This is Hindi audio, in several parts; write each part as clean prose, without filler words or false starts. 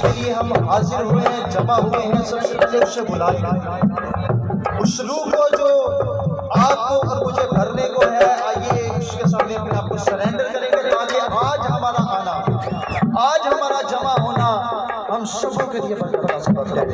जिसके लिए हम हाजिर हुए हैं, जमा हुए हैं, सबसे पहले उसे बुलाएं। उस रूह को जो आपको और मुझे भरने को है, आइए उसके सामने अपने आप को सरेंडर करेंगे ताकि आज हमारा आना, आज हमारा जमा होना हम सबों के लिए बड़ा सबक है।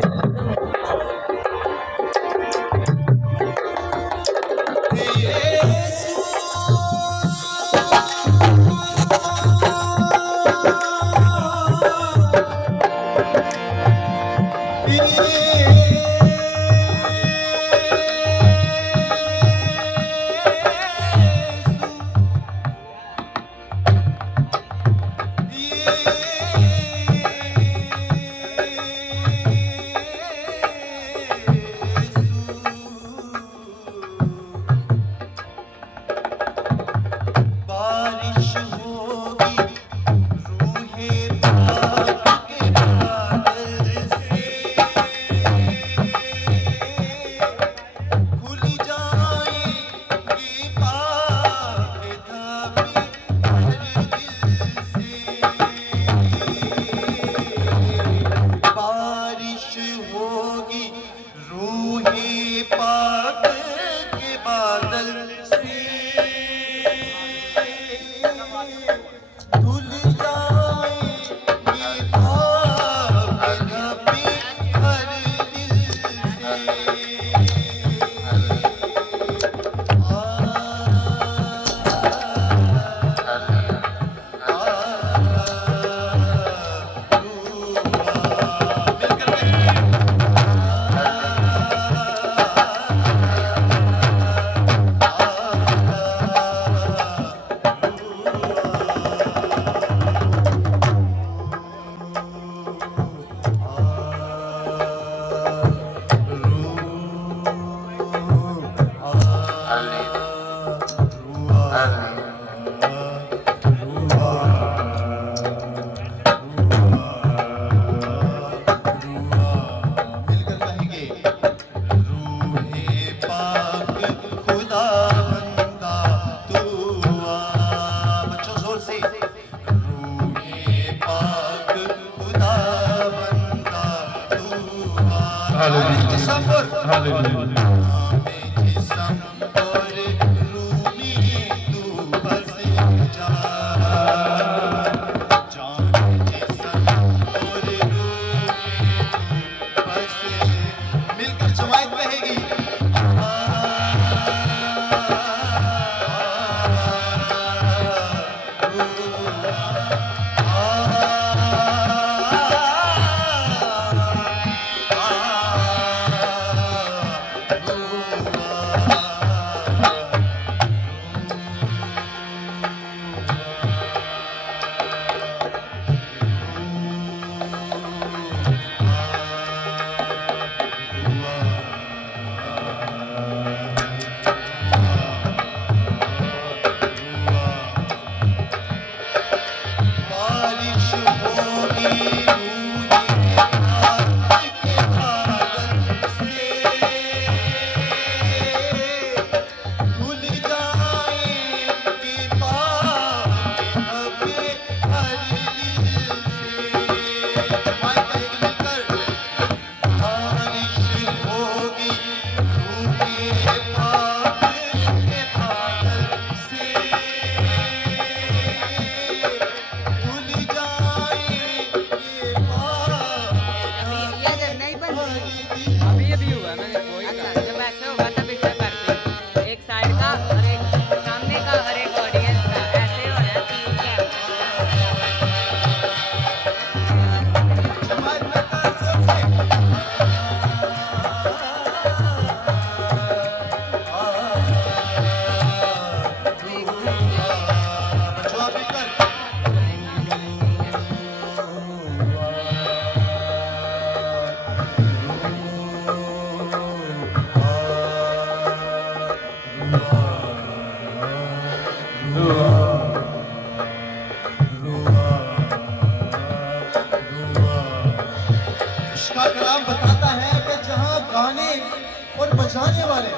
बचाने वाले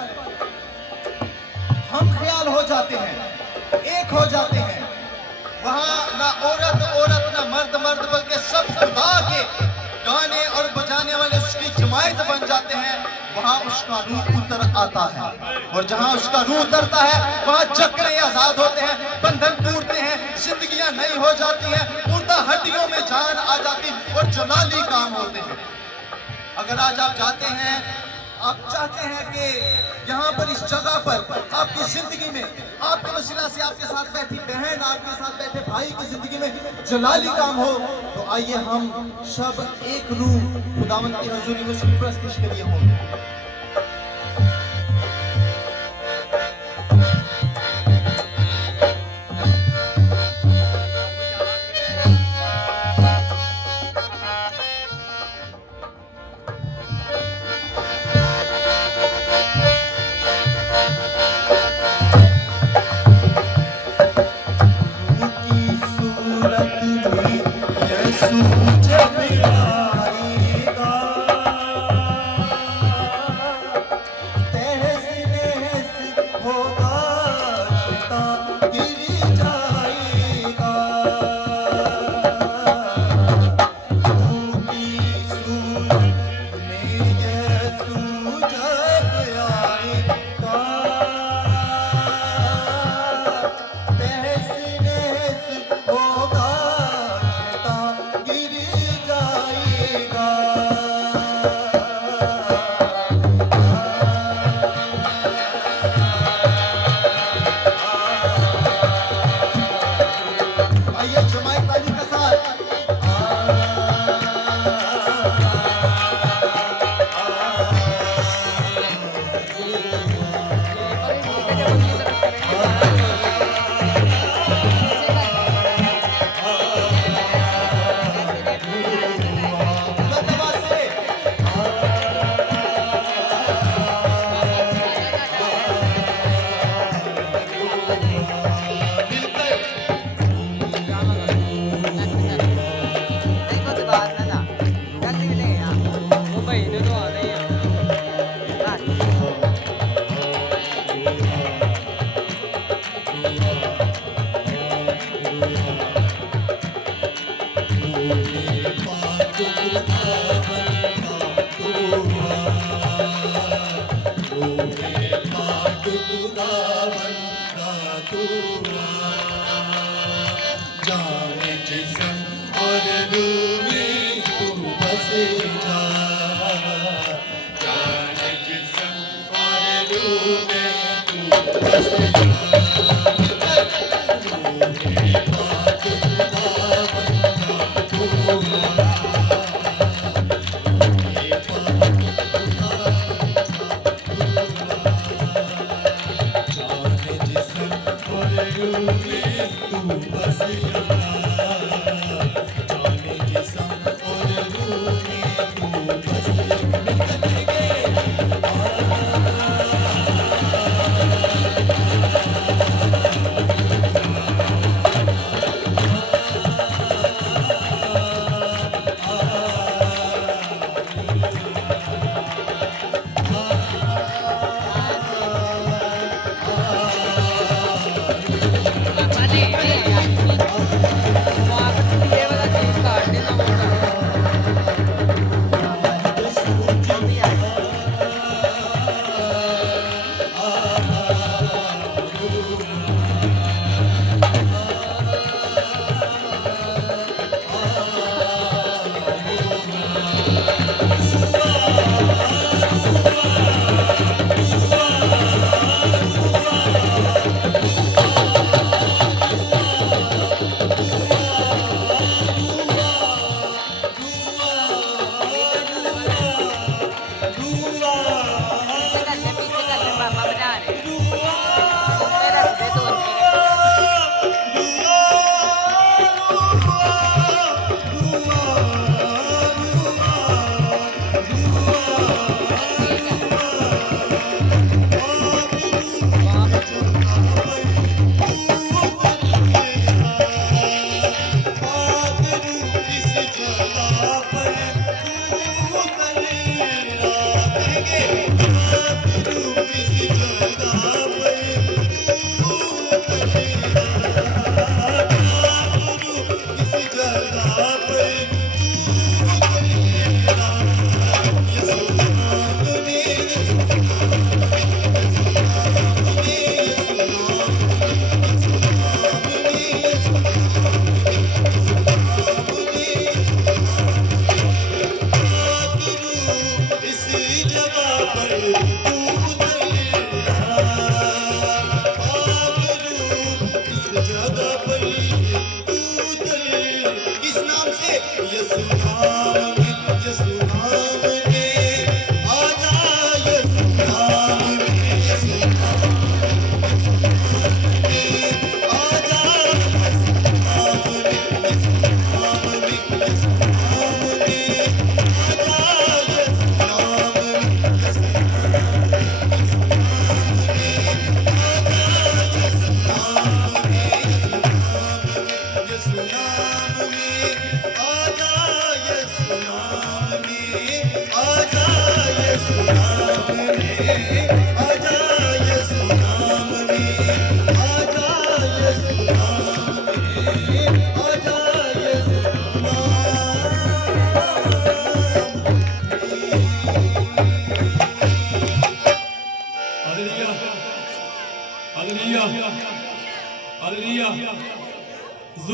हम ख्याल हो जाते हैं, एक हो जाते हैं। वहां ना औरत औरत ना मर्द मर्द, बल्कि सब खुदा के उसका रूह उतर आता है, और जहां उसका रूह उतरता है वहां चक्रें आजाद होते हैं, बंधन टूटते हैं, जिंदगियां नई हो जाती हैं, मुर्दा हड्डियों में जान आ जाती और जलाली काम होते हैं। अगर आज आप जाते हैं, आप चाहते हैं कि यहाँ पर इस जगह पर आपकी जिंदगी में आपके वसीला से आपके साथ बैठी बहन, आपके साथ बैठे भाई की जिंदगी में जलाली काम हो, तो आइए हम सब एक रूह खुदावंद की हजूरी में उसकी प्रस्तुति के लिए होंगे।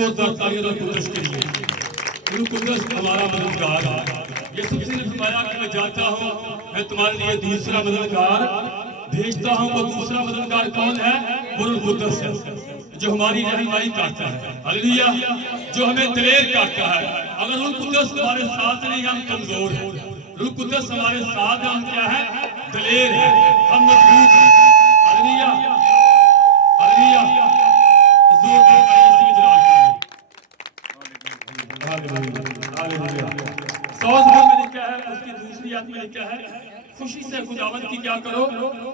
जोरदार तालियां दो कुद्दस के लिए। गुरु कुद्दस हमारा मददगार है। यीशु ने फरमाया कि मैं जाता हूँ, मैं तुम्हारे लिए दूसरा मददगार भेजता हूँ। वो दूसरा मददगार कौन है? गुरु कुद्दस है, जो हमारी रहनुमाई करता है। हालेलुया, जो हमें दिलेर करता है। अगर रूह कुद्दस हमारे साथ नहीं, हम कमजोर हैं। रूह कुद्दस हमारे साथ, हम क्या है? दिलेर है, हम मजबूत हैं। हालेलुया, हालेलुया, जोरदार तालियां इसी में जलाल के लिए। Hallelujah, hallelujah. 100 ज़बूर में लिखा है, उसकी दूसरी आयत में लिखा है, खुशी से खुदावंद की क्या करो?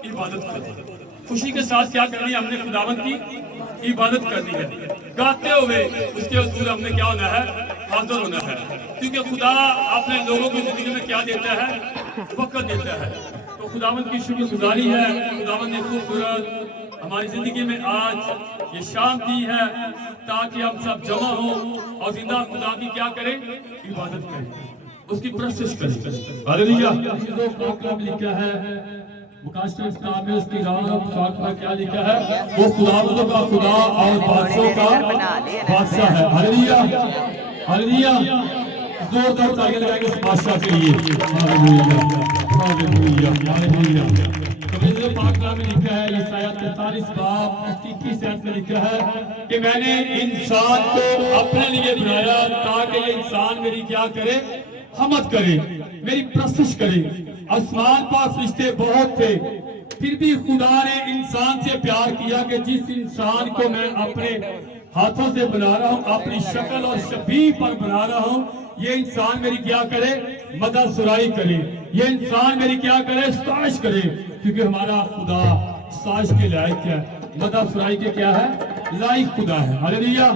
इबादत करो। खुशी के साथ क्या करनी है? हमने खुदावंद की इबादत करनी है। गाते हुए उसके हुजूर हमने क्या होना है? हाजिर होना है। क्योंकि खुदा अपने लोगों की जिंदगी में क्या देता है? वक़्त देता है। तो खुदावंद की शुक्रगुजारी है। खुदावंद ने खूबसूरत हमारी जिंदगी में आज ये शाम दी है, ताकि हम सब जमा हो और जिंदा खुदा की क्या करें? इबादत करें, उसकी प्रशंसा करें। हालेलुया। जो पाकलाम में लिखा है, मुकाशफे किताब में उसकी राह में क्या लिखा है? वो खुदावंदों का खुदा और बादशाहों का बादशाह है। Hallelujah, hallelujah. जोरदार तालियां लगाएंगे इस बादशाह के लिए। Hallelujah, hallelujah, hallelujah. कबीर पाकलाम में लिखा है, यशायाह 43 बाब 21 आयत में लिखा है कि मैंने इंसान को अपने लिए बनाया, ताकि ये इंसान मेरी क्या करे? हमद करे, मेरी प्रशंसा करे। आसमान पर फरिश्ते बहुत थे, फिर भी खुदा ने इंसान से प्यार किया कि जिस इंसान को मैं अपने हाथों से बना रहा हूँ, अपनी शक्ल और शबीह पर बना रहा हूँ, ये इंसान मेरी क्या करे? मदद सुराई करे। ये इंसान मेरी क्या करे? सताइश करे। क्योंकि हमारा खुदा सताइश के लायक है, मदद सुराई के क्या है? लायक खुदा है। हालेलुया।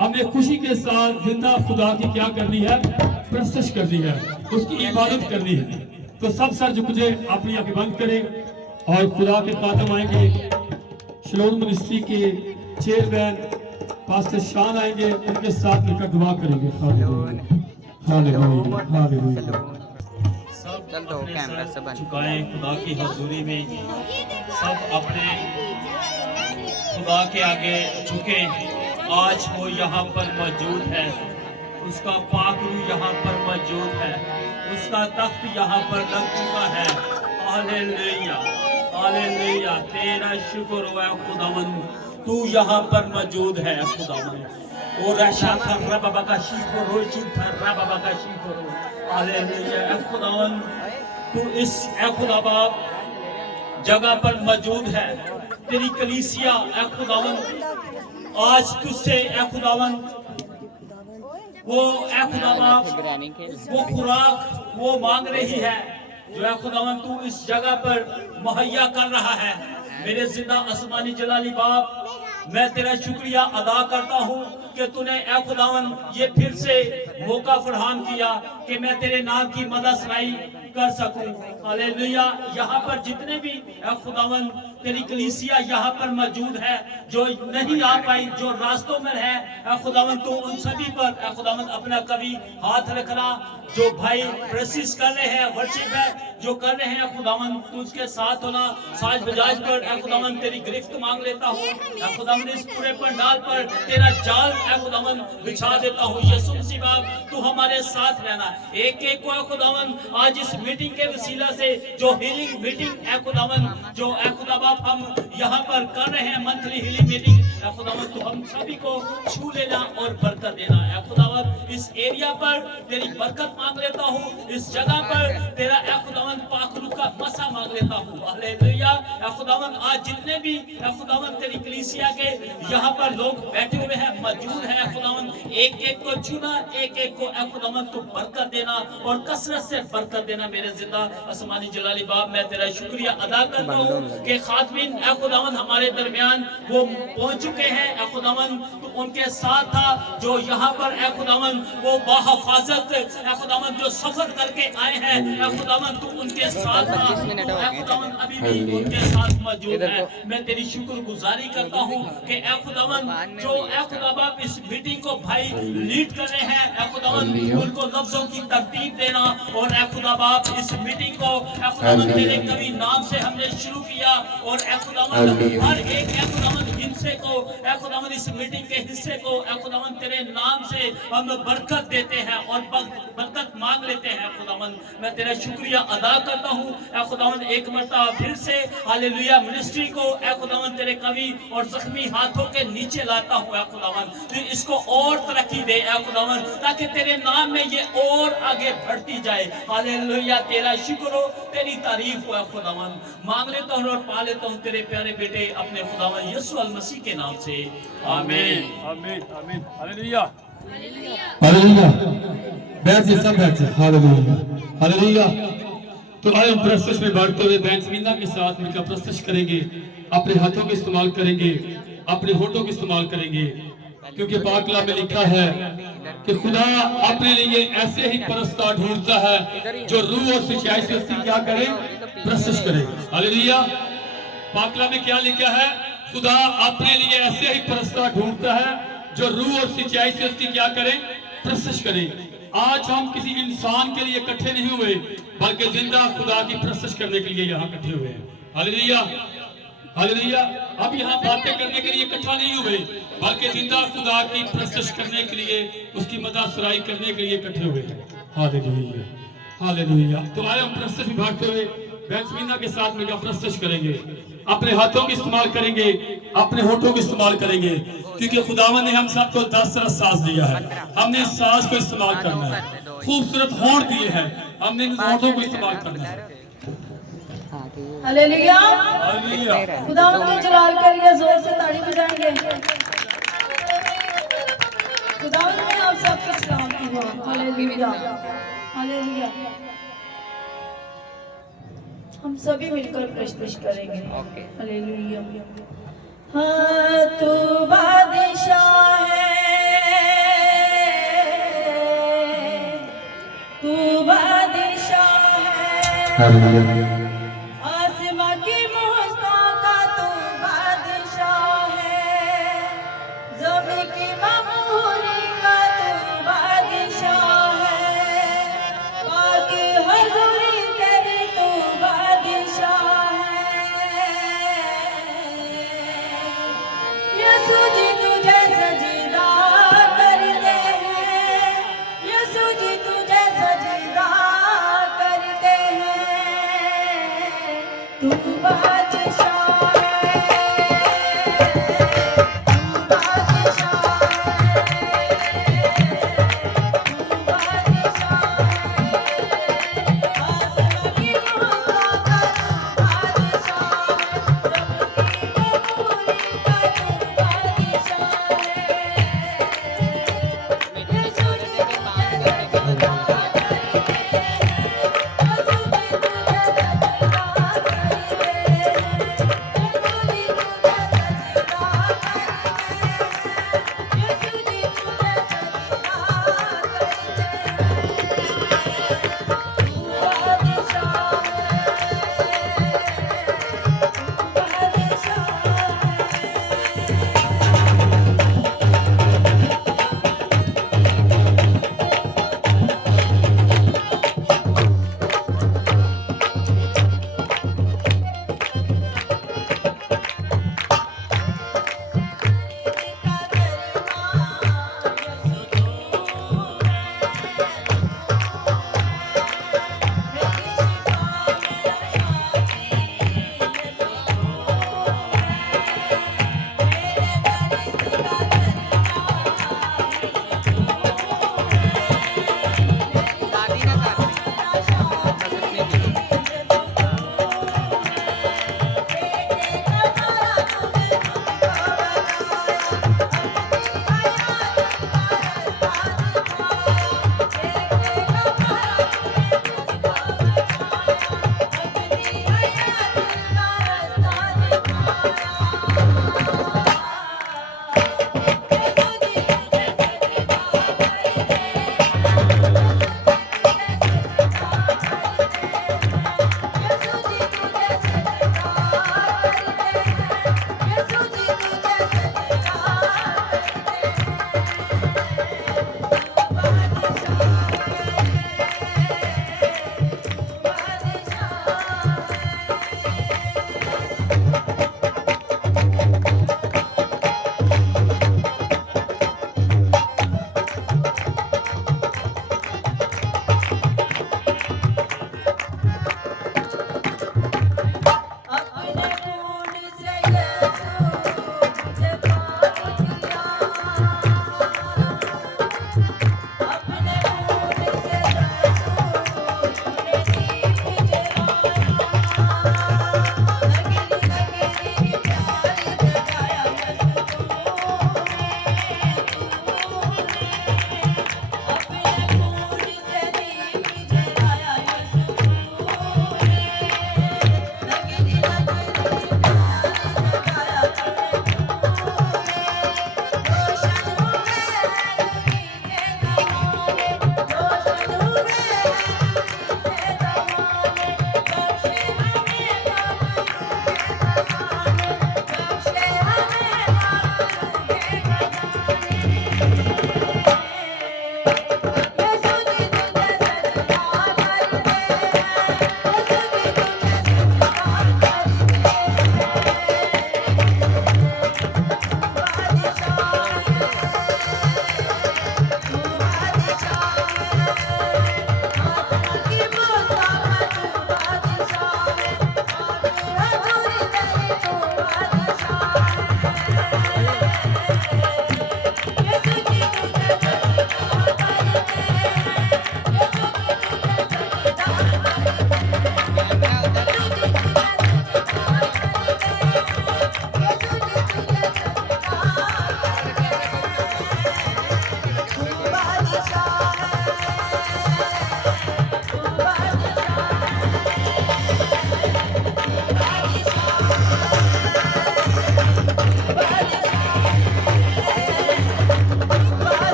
हमने खुशी के साथ जिंदा खुदा की क्या करनी है? प्रशंसा करनी है, उसकी इबादत करनी है। तो सब सर झुके, अपनी आंखें बंद करें और खुदा के खातम आएंगे। शलोम मिनिस्ट्री के चेयरमैन पास्टर शान आएंगे, उनके साथ मिलकर दुआ करेंगे। Hallelujah, hallelujah, hallelujah. चल दो कैमरा से बंद। झुकाएं खुदा की हजूरी में, सब अपने खुदा के आगे झुके। आज वो यहाँ पर मौजूद है, उसका पाक रूह यहाँ पर मौजूद है, उसका तख्त यहाँ पर लग चुका है। Hallelujah, hallelujah. तेरा शुक्र हो खुदावंद, तू यहाँ पर मौजूद है खुदावंद। और रशा थर्रा बाबा का शीखो रोशी थर्रा बाबा का शीखो। हालेलुया। ए खुदावंद, तू इस ए खुदा बाप जगह पर मौजूद है। तेरी कलीसिया ए खुदावंद आज तुझसे ए खुदावंद वो ए खुदा बाप वो खुराक वो मांग रही है जो ए खुदावंद तू इस जगह पर मुहैया कर रहा है। मेरे जिंदा आसमानी जलाली बाप, मैं तेरा शुक्रिया अदा करता हूँ कि तूने ए खुदावंद ये फिर से मौका फरहम किया कि मैं तेरे नाम की मदद सुनाई कर सकूं। हालेलुया। यहाँ पर जितने भी ए खुदावंद तेरी कलीसिया यहाँ पर मौजूद है, जो नहीं आ पाई, जो रास्तों में है, ए खुदावंद तो उन सभी पर ए खुदावंद अपना कभी हाथ रखना। जो भाई प्रेसिस कर रहे हैं, वर्शिप है जो कर रहे हैं, खुदावंद तू उसके साथ होना। साज बजाज पर ए खुदावंद तेरी गिरफ्त मांग लेता हूँ। ए खुदावंद इस पूरे पंडाल पर तेरा जाल ए खुदावंद बिछा देता हूँ। यीशु मसीह बाप, तू हमारे साथ रहना। एक एक को ए खुदावंद आज इस मीटिंग के वसीला से जो हीलिंग मीटिंग ए खुदावंद जो ए खुदा बाप हम यहाँ पर कर रहे हैं, मंथली हीलिंग मीटिंग, ए खुदावंद तू हम सभी को छू लेना और बरकत देना। ए खुदावंद इस एरिया पर तेरी बरकत मांग लेता हूँ, इस जगह पर तेरा ए खुदावंद पाक रूह का मसा मांग लेता हूँ। हालेलुया। ए खुदावंद आज जितने भी ए खुदावंद तेरी कलीसिया के यहाँ पर लोग बैठे हुए हैं, मौजूद हैं, ए खुदावंद एक एक को चुना, एक एक को ए खुदावंद तू बरकत देना और कसरत से बरकत देना। मेरे जिंदा आसमानी जलाली बाप, मैं तेरा शुक्रिया अदा करता हूँ कि खातमीन ए खुदावंद हमारे दरमियान वो पहुंच चुके हैं। ए खुदावंद तो उनके साथ था जो यहाँ पर ए खुदावंद वो बाहिफाजत ए खुदावंद जो सफर करके आए हैं, ए खुदावंद तू उनके साथ था। ए खुदावंद अभी भी उनके साथ मौजूद है। मैं तेरी शुक्रगुजारी करता हूँ कि ए खुदावंद जो ए खुदा बाप इस मीटिंग को भाई लीड कर रहे हैं, ए खुदावंद उनको लफ्जों की तरतीब देना। और ए खुदा बाप इस मीटिंग को ए खुदावंद तेरे कभी नाम से हमने शुरू किया और ए खुदावंद हर एक ए खुदावंद हिस्से को ऐ खुदावन, इस मीटिंग के हिस्से को ऐ खुदावन तेरे नाम से हम बरकत देते हैं और बरकत मांग लेते हैं खुदावन। मैं तेरा शुक्रिया अदा करता हूँ ऐ खुदावन, एक मरतबा फिर से हालेलुया मिनिस्ट्री को ऐ खुदावन तेरे कवि और जख्मी हाथों के नीचे लाता हूँ ऐ खुदावन। तू इसको और तरक्की दे ऐ खुदावन, ताकि तेरे नाम में ये और आगे बढ़ती जाए। हालेलुया, तेरा शुक्र हो, तेरी तारीफ हो ऐ खुदावन। मांग लेता हूँ और पा लेता हूँ तेरे प्यारे बेटे अपने खुदावन यीशु अल मसीह के नाम से, आमीन आमीन आमीन। Hallelujah hallelujah. बैठिए, सब बैठिए। Hallelujah hallelujah. तो आए हम प्रस्तुत में बढ़ते हुए बैंसमीना के साथ मिलकर प्रस्तुत करेंगे, अपने हाथों का इस्तेमाल करेंगे, अपने होठों का इस्तेमाल करेंगे, क्योंकि पाक कलाम में लिखा है कि खुदा अपने लिए ऐसे ही परस्ता ढूंढता है जो रूह और सच्चाई से उसकी क्या करे, प्रस्तुत करे। हालेलुया। पाक कलाम में क्या लिखा है? खुदा अपने लिए ऐसे ही परस्ता ढूंढता है जो रूह और सच्चाई से उसकी क्या करे, प्रस्तुत करे। आज हम किसी इंसान के लिए इकट्ठे नहीं हुए, बल्कि जिंदा खुदा की प्रस्तुत करने के लिए यहाँ इकट्ठे हुए हैं। Hallelujah hallelujah. अब यहाँ बातें करने के लिए इकट्ठा नहीं हुए, बल्कि जिंदा खुदा की प्रस्तुत करने के लिए, उसकी मदद सराई करने के लिए इकट्ठे हुए हैं। Hallelujah hallelujah. तो आए हम प्रस्तुत में भागते हुए बैंसमीना के साथ मिलकर प्रस्तुत करेंगे, अपने हाथों का इस्तेमाल करेंगे, अपने होठों का इस्तेमाल करेंगे, क्योंकि खुदावन ने हम सबको 10 तरह सांस दिया है। हमने इस सांस को इस्तेमाल करना है। खूबसूरत होंठ दिए हैं, हमने इन होठों को इस्तेमाल करना है। हालेलुया। हालेलुया। खुदावंद के जलाल के लिए जोर से ताड़ी बजाएंगे। खुदावंद में आप सबकी सलामती हो। Hallelujah hallelujah. हम सभी मिलकर प्रस्तुत करेंगे। हालेलुया। हाँ, तू बादशाह है, तू बादशाह है। आसमां की मुस्तां का तू बादशाह है, ज़मीं की मामूरी का तू बादशाह है, बाकी हुज़ूरी तेरी तू बादशाह है। यीशु जी तुझे सजदा करते हैं, यीशु जी तुझे सजदा करते हैं।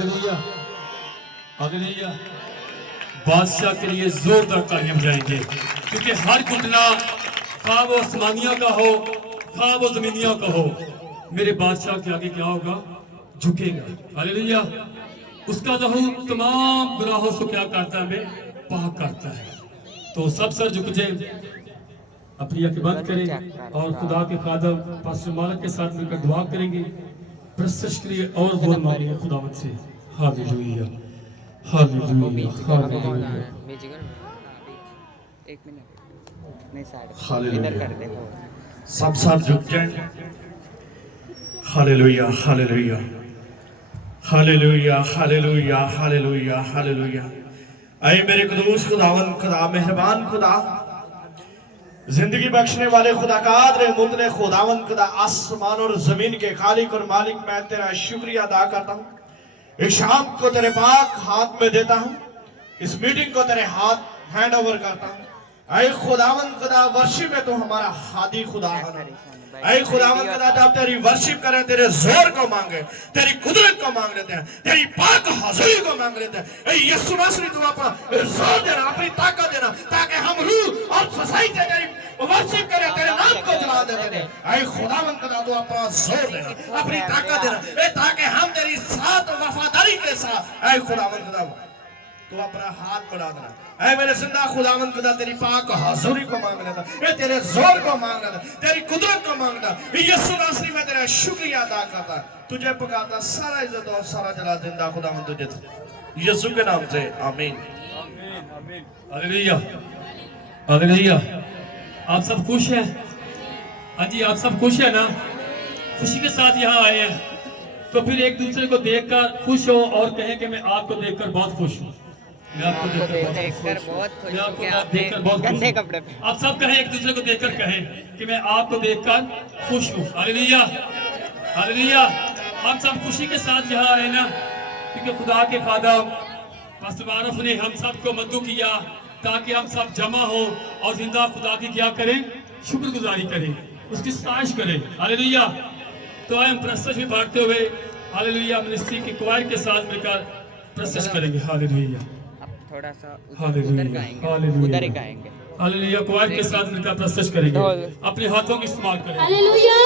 Hallelujah hallelujah. बादशाह के लिए जोरदार तालियां बजाएंगे, क्योंकि हर घुटना खा वो आसमानिया का हो खा वो जमीनिया का हो, मेरे बादशाह के आगे क्या होगा? झुकेगा। हालेलुया। उसका लहू तमाम गुनाहों से क्या करता है? पाक करता है। तो सब सर झुक जाए, अपनी आंखें बंद करें और खुदा के खादम पास्टर मालिक के साथ मिलकर दुआ करेंगे, प्रस्तुत के लिए और जोर मांगेंगे खुदावंद से। Hallelujah hallelujah hallelujah. एक मिनट नहीं साइड हालेलुया। इधर कर दे वो। सब साथ झुक जाएं। Hallelujah hallelujah hallelujah hallelujah hallelujah hallelujah. ऐ मेरे कदूस खुदावन खुदा मेहरबान खुदा, जिंदगी बख्शने वाले खुदा कादर मुतले खुदावन खुदा, आसमान और जमीन के खालिक और मालिक, मैं तेरा शुक्रिया अदा करता हूँ। इस शाम को तेरे पाक हाथ में देता हूँ, इस मीटिंग को तेरे हाथ हैंड ओवर करता हूँ। ऐ खुदावन खुदा, वर्शिप में तो हमारा हादी खुदा है। ऐ खुदावन खुदा, जब तेरी वर्शिप करें, तेरे जोर को मांगे, तेरी कुदरत को मांग लेते हैं, तेरी पाक हजूरी को मांग लेते हैं। ऐ यीशु मसीह, तुम अपना जोर देना, अपनी ताकत देना, ताकि हम रूह और सोसाइटी तेरी वर्शिप करें, तेरे नाम को जला देते हैं। ऐ खुदावन खुदा, तू अपना जोर देना, अपनी ताकत देना, ताकि हम तेरी साथ वफादारी के साथ, ऐ खुदावन खुदा, तो अपना हाथ बढ़ा देना। ऐ मेरे जिंदा खुदावन खुदा, तेरी पाक हजूरी को मांग लेता, ये तेरे जोर को मांग लेता, तेरी कुदरत को मांगना। यीशु मसीह, मैं तेरा शुक्रिया अदा करता, तुझे पुकारता, सारा इज्जत और सारा जला जिंदा खुदावन तुझे, यीशु के नाम से आमीन। Hallelujah hallelujah. आप सब खुश हैं? हाँ जी, आप सब खुश हैं ना? खुशी के साथ यहाँ आए हैं, तो फिर एक दूसरे को देखकर खुश हो और कहें कि मैं आपको देखकर बहुत खुश हूँ। मैं आपको देखकर बहुत खुश हूँ कि आपने गंदे कपड़े पहने। आप सब कहें, एक दूसरे को देखकर कहें कि मैं आपको देखकर खुश हूँ। Hallelujah hallelujah. हम सब खुशी के साथ यहाँ आए ना, क्योंकि खुदा के खादम पास्टर मारूफ ने हम सबको मददू किया ताकि हम सब जमा हो और जिंदा खुदा की क्या करें? शुक्रगुजारी करें, उसकी सताइश करें। हालेलुया। तो आए हम प्रस्तुत में भागते हुए हालेलुया मिनिस्ट्री की क्वायर के साथ मिलकर प्रस्तुत करेंगे। हालेलुया थोड़ा सा उधर हालेलुया गाएंगे, उधर ही गाएंगे। हालेलुया। क्वायर के साथ मिलकर प्रस्तुत करेंगे, अपने हाथों का इस्तेमाल करें। हालेलुया।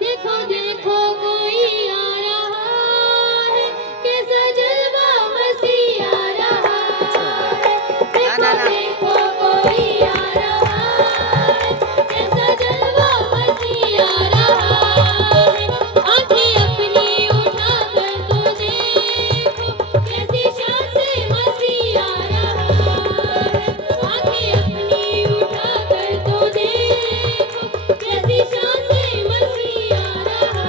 देखो देखो कोई आ रहा है, कैसा जलवा मसीह आ रहा है। देखो देखो कोई आ रहा है, कैसा जलवा मसीह आ रहा है। आंखें अपनी उठाकर तो देखो, कैसी शान से मसीह आ रहा है। आंखें अपनी उठाकर तो देखो, कैसी शान से मसीह आ रहा है।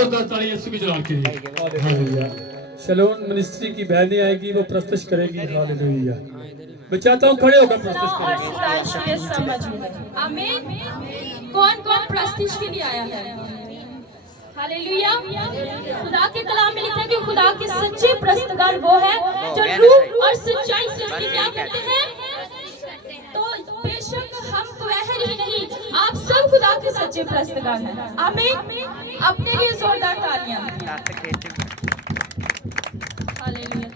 जोरदार ताली यीशु के जलाल के लिए। हालेलुया। शलोन मिनिस्ट्री की बहनें आएगी, वो प्रस्तुत करेगी। हालेलुया। मैं चाहता हूँ खड़े होकर प्रस्तुत और करें। सताइश ये समझ आमीन। कौन कौन प्रस्तिश के लिए आया है? हालेलुया। खुदा के कलाम में लिखा है कि खुदा के सच्चे प्रस्तगार वो है जो रूप और सच्चाई से उसकी क्या करते हैं। तो बेशक हम क्वेहर ही नहीं, आप सब खुदा के सच्चे प्रस्तगार हैं। आमीन। अपने लिए जोरदार तालियां। हालेलुया।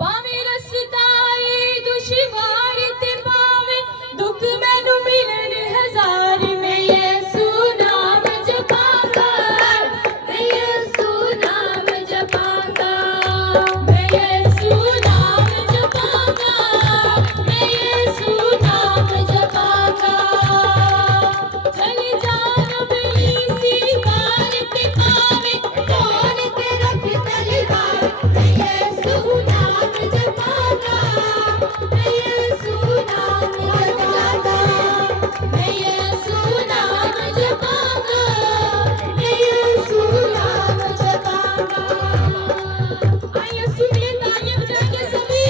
पावे रस्ताए दुश्वार ते पावे दुख मैनू मिलन हजार में यीशु नाम जपांगा, मैं यीशु नाम जपांगा, मैं यीशु नाम जपांगा, मैं यीशु नाम जपांगा। चली जान मिली सी बार ते पावे कौन ते रख तलवार, मैं यीशु नाम जपांगा, मैं यीशु नाम जपांगा, मैं यीशु नाम जपांगा, मैं यीशु नाम जपांगा। आइए सुनिए तालियां बजा के सभी।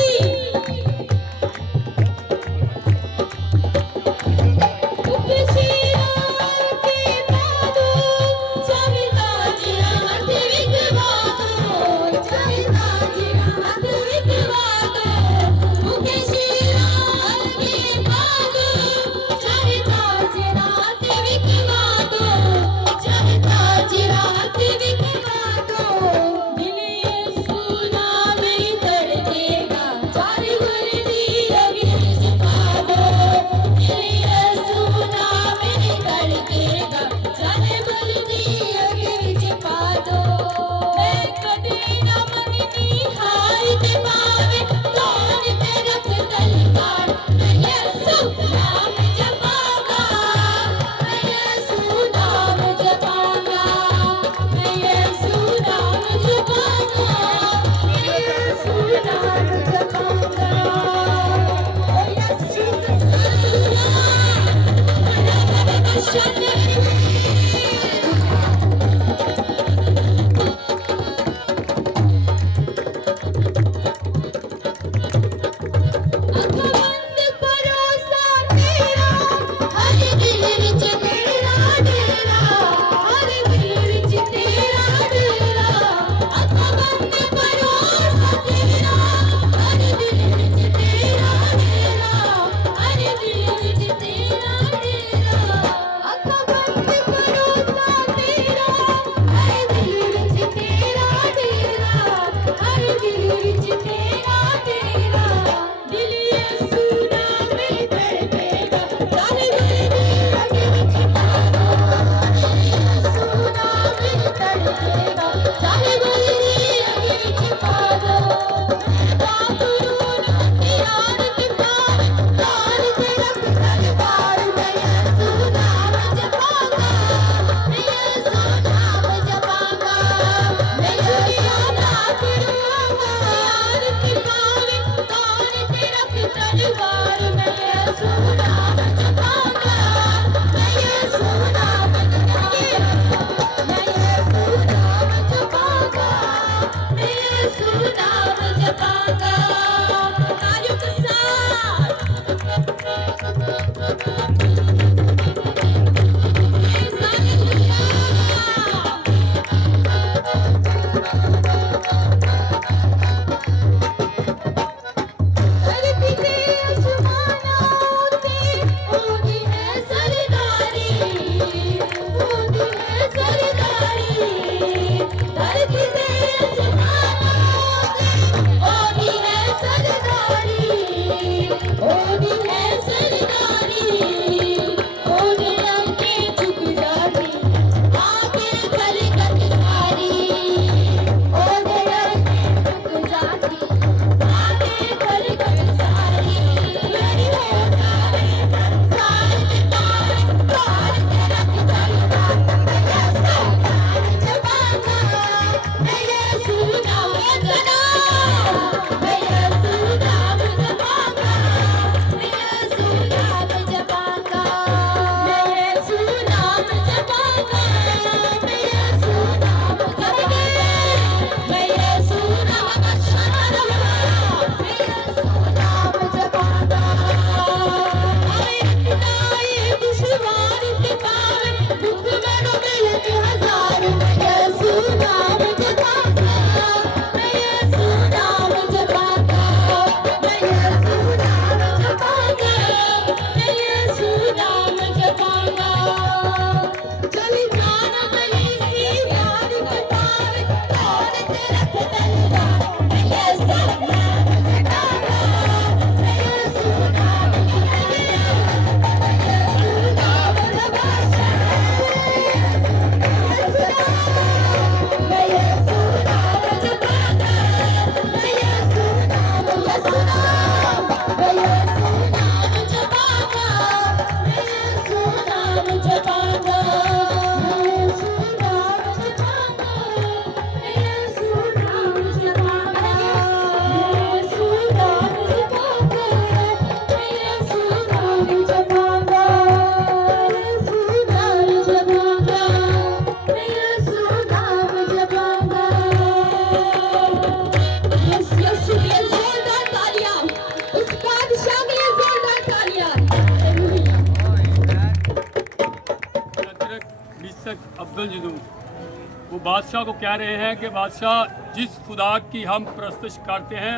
बादशाह को कह रहे हैं कि बादशाह, जिस खुदा की हम प्रस्तश करते हैं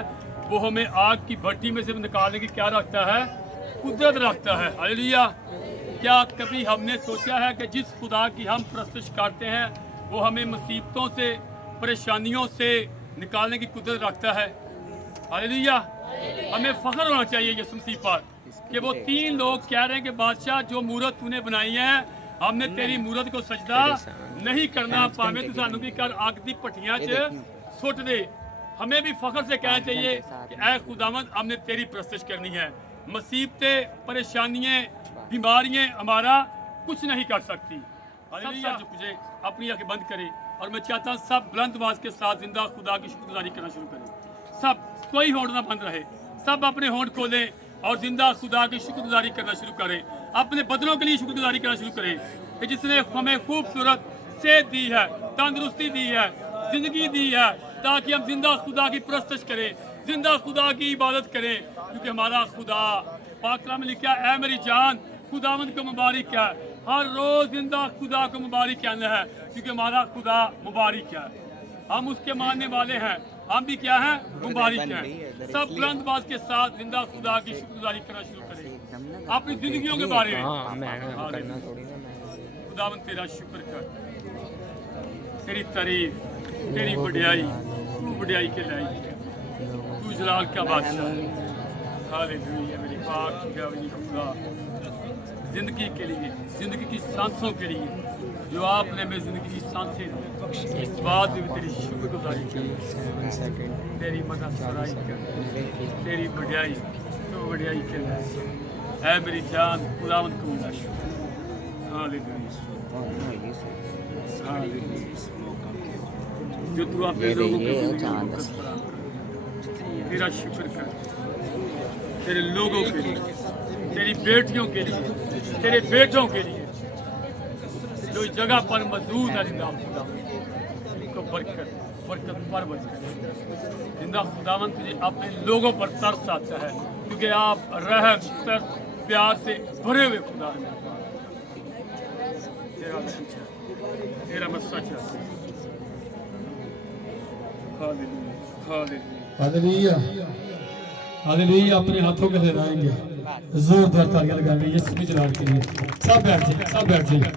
वो हमें आग की भट्टी में से निकालने की क्या रखता है? कुदरत रखता है। हालेलुया। क्या कभी हमने सोचा है कि जिस खुदा की हम प्रस्तश करते हैं वो हमें मुसीबतों से, परेशानियों से निकालने की कुदरत रखता है? हालेलुया। हमें फख्र होना चाहिए यीशु मसीह पर कि वो 3 लोग कह रहे हैं कि बादशाह, जो मूरत तूने बनाई है हमने तेरी मूरत को सजदा नहीं करना, भावें तू सानू की कर आग दी भट्टियां च सुट दे। हमें भी फख्र से कहना चाहिए कि ऐ खुदावंद, हमने तेरी प्रस्तश करनी है। मुसीबतें, परेशानियां, बीमारियां हमारा कुछ नहीं कर सकती। हालेलुया। जो मुझे अपनी आंखें बंद करे और मैं चाहता हूँ सब बुलंद आवाज के साथ जिंदा खुदा की शुक्रगुजारी करना शुरू करें। सब, कोई होंठ ना बंद रहे, सब अपने होंठ खोलें और जिंदा खुदा की शुक्रगुजारी करना शुरू करें। अपने बदनों के लिए शुक्रगुजारी करना शुरू करें कि जिसने हमें खूबसूरत सेहत दी है, तंदुरुस्ती दी है, जिंदगी दी है, ताकि हम जिंदा खुदा की प्रस्तश करें, जिंदा खुदा की इबादत करें। क्योंकि हमारा खुदा, पाक कलाम में लिखा है, ऐ मेरी जान खुदावंद को मुबारक है। हर रोज जिंदा खुदा को मुबारक कहना है, क्योंकि हमारा खुदा मुबारक है। हम उसके मानने वाले हैं, हम भी क्या हैं? मुबारक हैं। सब बुलंद आवाज के साथ जिंदा खुदा की शुक्रगुजारी करना शुरू करें अपनी जिंदगियों के बारे में। खुदावंद तेरा शुक्र कर, तेरी तारीफ, तेरी बढ़ियाई, तू बढ़ियाई के लायक, तू जलाल का बादशाह। हालेलुया। मेरी पाक प्यारी खुदा, जिंदगी के लिए, जिंदगी की सांसों के लिए जो आपने मेरी जिंदगी की सांसें दी, इस बात में तेरी शुक्रगुजारी कर, तेरी मदद सराई कर, तेरी बढ़ियाई, तू बढ़ियाई के लायक। ऐ मेरी जान खुदावंद को मेरा शुक्र। हालेलुया। जो तू अपने लोगों के तेरा शुक्र कर, तेरे लोगों के लिए, तेरी बेटियों के लिए, तेरे बेटों के लिए जो इस जगह पर मौजूद है। जिंदा खुदा उनको बरकत पर बरकत। जिंदा खुदावन, तुझे अपने लोगों पर तरस आता है, क्योंकि आप रहम, तरस, प्यार से भरे हुए खुदा हैं। तेरा मस्सा चाहते हैं। हालेलुया। हालेलुया। अपने हाथों के लहराएंगे, जोरदार तालियां लगाएंगे यीशु की जलाल के लिए। सब बैठ जाए, सब बैठ जाए।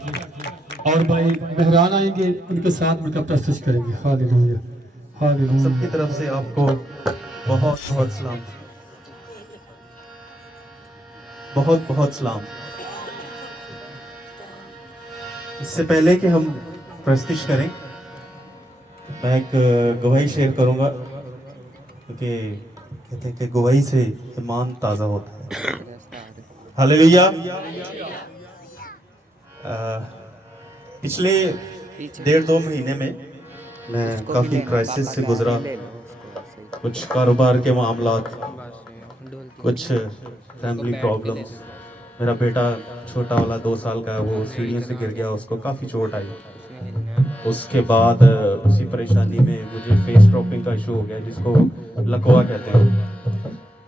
और भाई मेहरान आएंगे, उनके साथ मिलकर प्रस्तुत करेंगे। हालेलुया। हालेलुया। सबकी तरफ से आपको बहुत बहुत सलाम, बहुत बहुत सलाम। इससे पहले कि हम प्रस्तुत करें, मैं एक गवाही शेयर करूंगा, क्योंकि कहते हैं कि गवाही से ईमान ताज़ा होता है। हालेलुया। पिछले 1.5-2 महीने में मैं काफ़ी क्राइसिस से गुजरा। कुछ कारोबार के मामलात, कुछ फैमिली प्रॉब्लम्स। मेरा बेटा छोटा वाला 2 साल का है, वो सीढ़ियों से गिर गया, उसको काफ़ी चोट आई। उसके बाद उसी परेशानी में मुझे फेस ड्रॉपिंग का इशू हो गया, जिसको लकवा कहते हैं।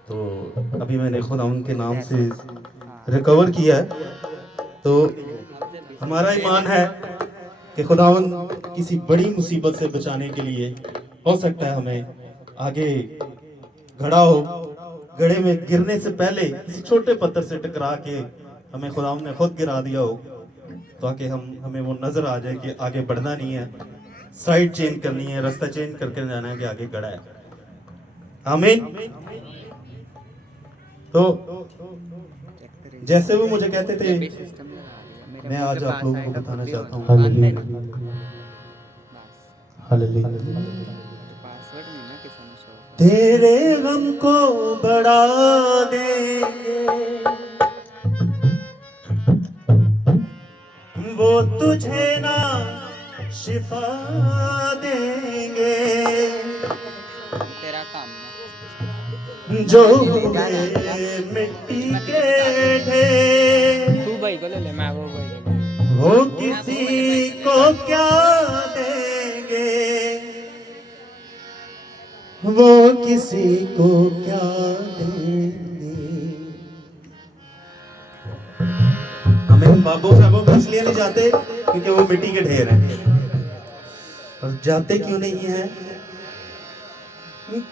तो अभी मैंने खुदा उनके नाम से रिकवर किया है। तो हमारा ईमान है कि खुदावन किसी बड़ी मुसीबत से बचाने के लिए, हो सकता है हमें आगे घड़ा हो, गड्ढे में गिरने से पहले किसी छोटे पत्थर से टकरा के हमें खुदावन ने खुद गिरा दिया हो, ताकि हमें वो नजर आ जाए कि आगे बढ़ना नहीं है, साइड चेंज करनी है, रास्ता चेंज करके जाना है कि आगे गड़ा है। आमीन। तो जैसे वो मुझे कहते थे, मैं आज आप लोगों को बताना चाहता हूँ। हालेलुया। तेरे गम को बढ़ा देंगे वो, तुझे ना शिफा देंगे। तेरा काम जो मिट्टी के ढेर, तू भाई को ले ले, मैं वो भाई को ले। वो किसी को क्या देंगे, वो किसी को क्या देंगे। हमें बाबू साहब इसलिए नहीं जाते क्योंकि वो मिट्टी के ढेर हैं। और जाते क्यों नहीं है?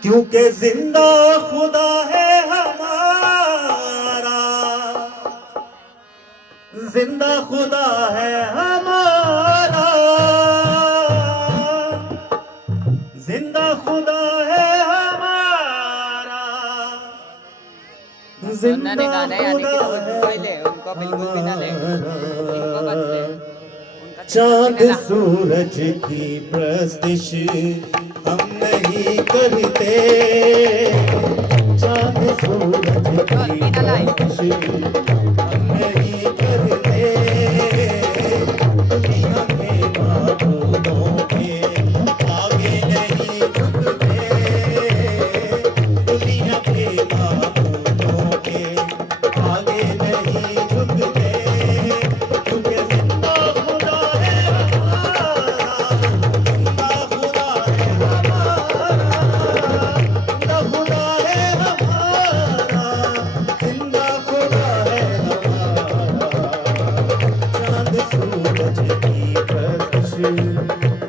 क्योंकि जिंदा खुदा है हमारा, जिंदा खुदा है हमारा, जिंदा खुदा है हमारा, उन्होंने गाना यानी कि उनको ही ले, उनको बिल्कुल भी ना ले, इनको बस ले, उनका चांद सूरज की प्रस्तिश हम नहीं करते, चांद सूरज की प्रस्तिश हम नहीं करते, दुनिया के बादलों के आगे नहीं झुकते, दुनिया के बादलों के आगे नहीं झुकते, क्योंकि जिंदा खुदा है हमारा, जिंदा खुदा है हमारा, जिंदा खुदा है हमारा, जिंदा खुदा है हमारा। चांद सूरज की प्रस्तिश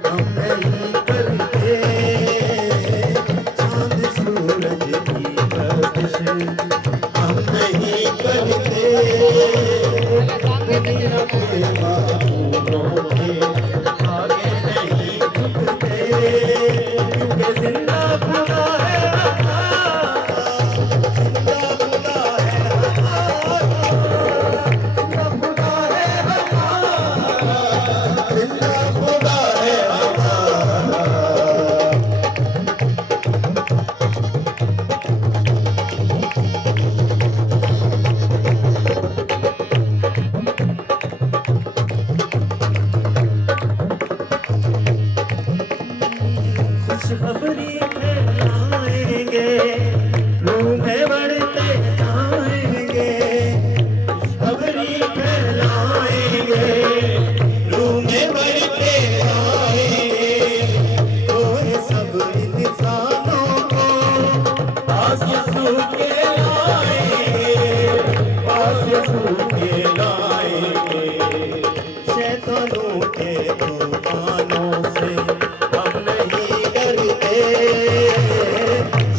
हम नहीं करते, चांद सूरज की प्रस्तिश हम नहीं करते, दुनिया के बादलों के आगे नहीं झुकते, क्योंकि जिंदा खुदा है हमारा, जिंदा खुदा है हमारा, जिंदा खुदा है हमारा, जिंदा खुदा है हमारा। खुशखबरी फैलाएंगे, रूह में बढ़ते जाएंगे, खुशखबरी फैलाएंगे, रूह में बढ़ते जाएंगे, कोई सब इंसानों को पास यीशु के लाएंगे, पास यीशु के लाएंगे, शैतानों के तूफानों से हम नहीं डरते,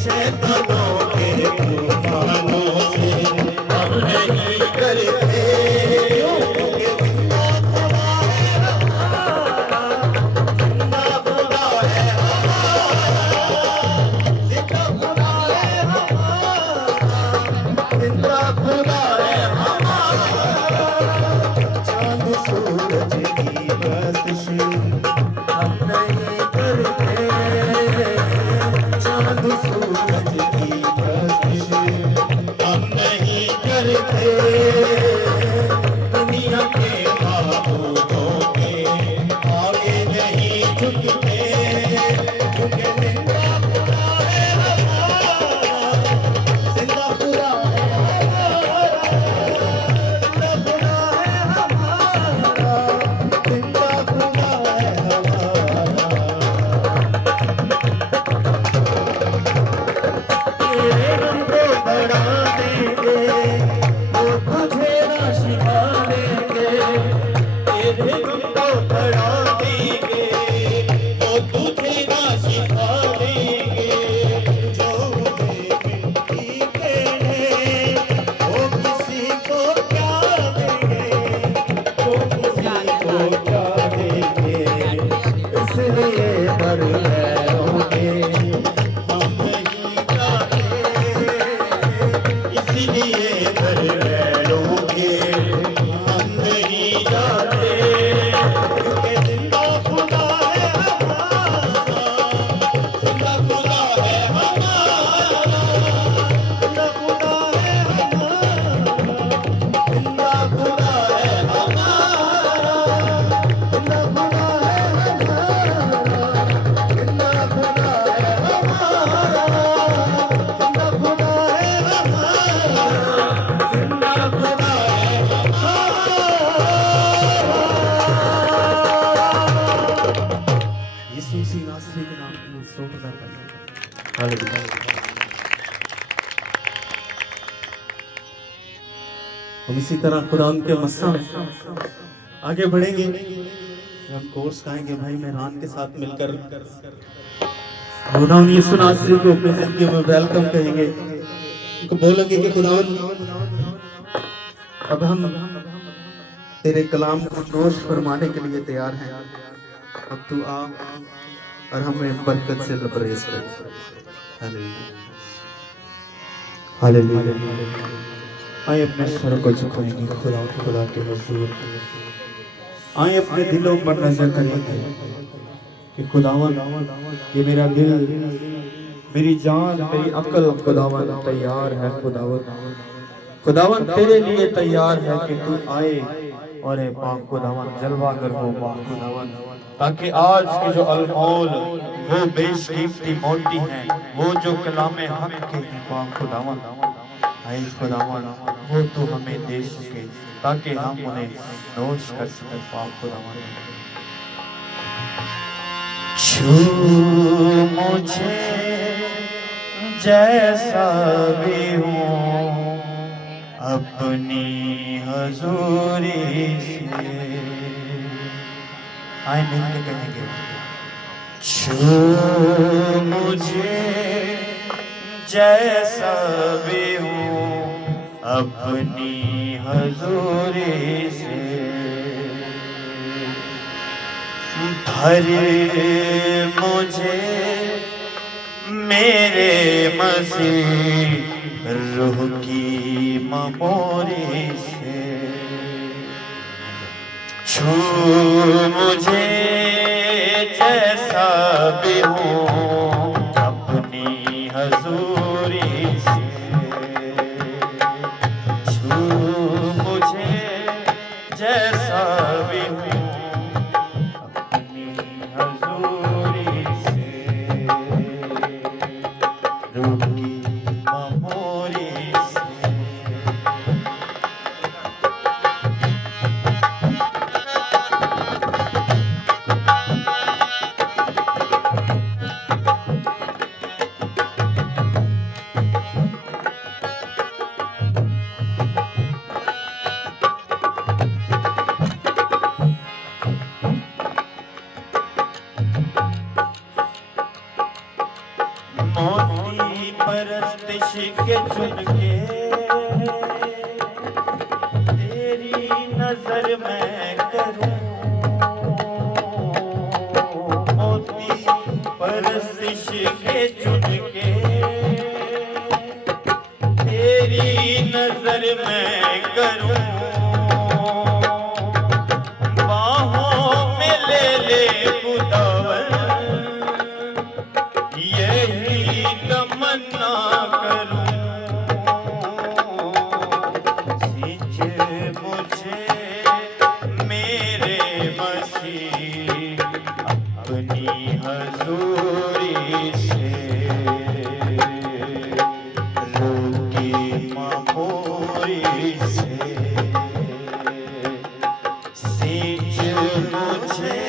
शैतानों के तूफानों से हम नहीं डरते, क्योंकि जिंदा खुदा है हमारा, जिंदा खुदा है हमारा, जिंदा खुदा है हमारा, जिंदा खुदा है हमारा। चांद सूरज की प्रस्तिश हम नहीं करते, चांद सूरज की प्रस्तिश हम नहीं करते, दुनिया के बादलों के आगे नहीं झुकते, क्योंकि जिंदा खुदा है हमारा, जिंदा खुदा है हमारा, जिंदा खुदा है हमारा, जिंदा खुदा है हमारा। तेरे हमको बढ़ा देंगे, वो तुझे ना सिखा देंगे, तेरे हमको बढ़ा देंगे, वो तुझे ना सिखा देंगे, जो मिट्टी के हैं, वो किसी को क्या देंगे, वो किसी को क्या देंगे, इसलिए मर गए हम नहीं जाते, इसलिए मर गए हम नहीं जाते, क्योंकि जिंदा खुदा है हमारा, जिंदा खुदा है हमारा, जिंदा खुदा है हमारा, जिंदा खुदा है हमारा, जिंदा खुदा है हमारा, जिंदा खुदा है हमारा, जिंदा खुदा है हमारा, जिंदा खुदा है हमारा। यीशु मसीह नासरी के नाम में स्तोत्र करते हैं। हालेलुया। हम इसी तरह खुदा के मस्सा में आगे बढ़ेंगे। हम कोर्स गाएंगे भाई मेहरान के साथ मिलकर। खुदावन यीशु नासरी को अपनी जिंदगी में वेलकम कहेंगे, उनको बोलेंगे कि खुदावन अब हम तेरे कलाम को नोश फरमाने के लिए तैयार हैं, अब तू आ और हमें बरकत से लबरेज कर। हालेलुया। आए अपने सर को झुकाएंगे खुदा के हुजूर, आए अपने दिलों पर नजर करेंगे कि खुदावन ये मेरा दिल, मेरी जान, मेरी अकल खुदावन तैयार है। खुदावन तेरे लिए तैयार है कि तू आए और पाक खुदावन जलवागर हो पाक खुदावन, ताकि आज की जो अनमोल वो बेशकीमती मोती हैं, वो जो कलामे हक के हैं पाक खुदावन, आए खुदावन वो तू हमें दे सके ताकि हम उन्हें नोश कर सके पाक खुदावन। छू मुझे जैसा भी हूँ अपनी हजूरी से, आए मिलके कहेंगे छू मुझे जैसा भी हूँ अपनी हजूरी से, भर मुझे मेरे मसीह रूह की ममोरी से, छू मुझे जैसा भी हूँ अपनी हजूरी से, छू मुझे जैसा भी हूँ अपनी हजूरी से, रूह की ममोरी से। मोती परस्तिश के चुन के तेरी नजर मैं करूं, मोती परस्तिश के चुन के तेरी नजर मैं करूं, बाहों में ले खुदावन यही तमन्ना करूं, सिंच मुझे मेरे मसीह अपनी हजूरी से, रूह की ममोरी से, सिंच मुझे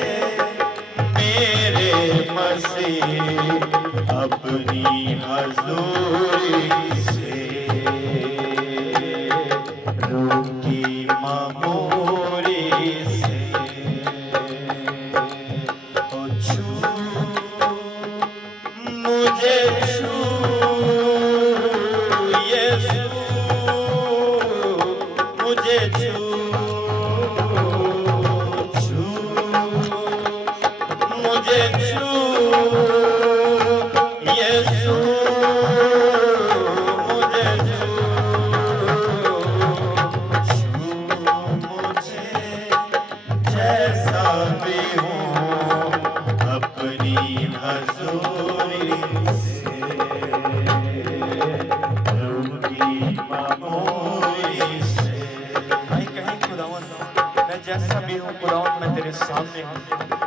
मेरे मसीह अपनी हजूरी से, रूह की ममोरी से, ओ छू मुझे छू यीशु मुझे छू, छू मुझे छू यीशु मुझे छू, छू मुझे जैसा भी हूँ अपनी हजूरी से, रूह की ममोरी से। भाई कहीं खुदावन मैं जैसा भी हूँ खुदावन मैं तेरे सामने हूँ,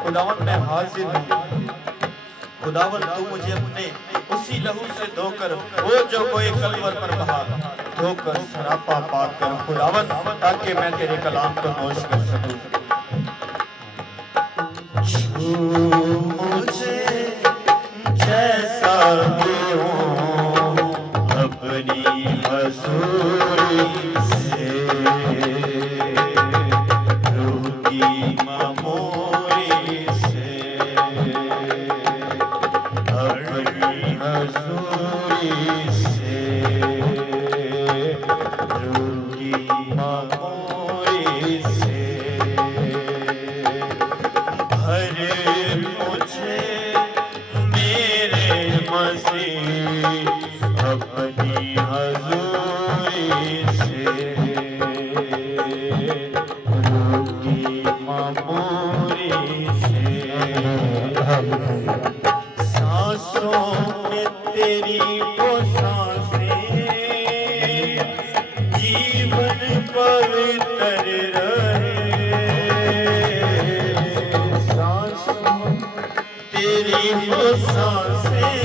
खुदावन मैं हाजिर हूँ, खुदावन तू मुझे अपने उसी लहू से धोकर वो जो कोई कलवर पर बहा धोकर सरापा पाक कर खुदावन, ताकि मैं तेरे कलाम को नोश कर सकूं। छू मुझे जैसा भी हूँ अपनी हजूरी से, रूह की ममोरी रोगी मामोरी से भर मुझे मेरे मसीह अपनी हजूरी से रोगी मामोरी से सांसों में तेरी वो सांसें जीवन पवित्र रहे सांसों तेरी वो सांसें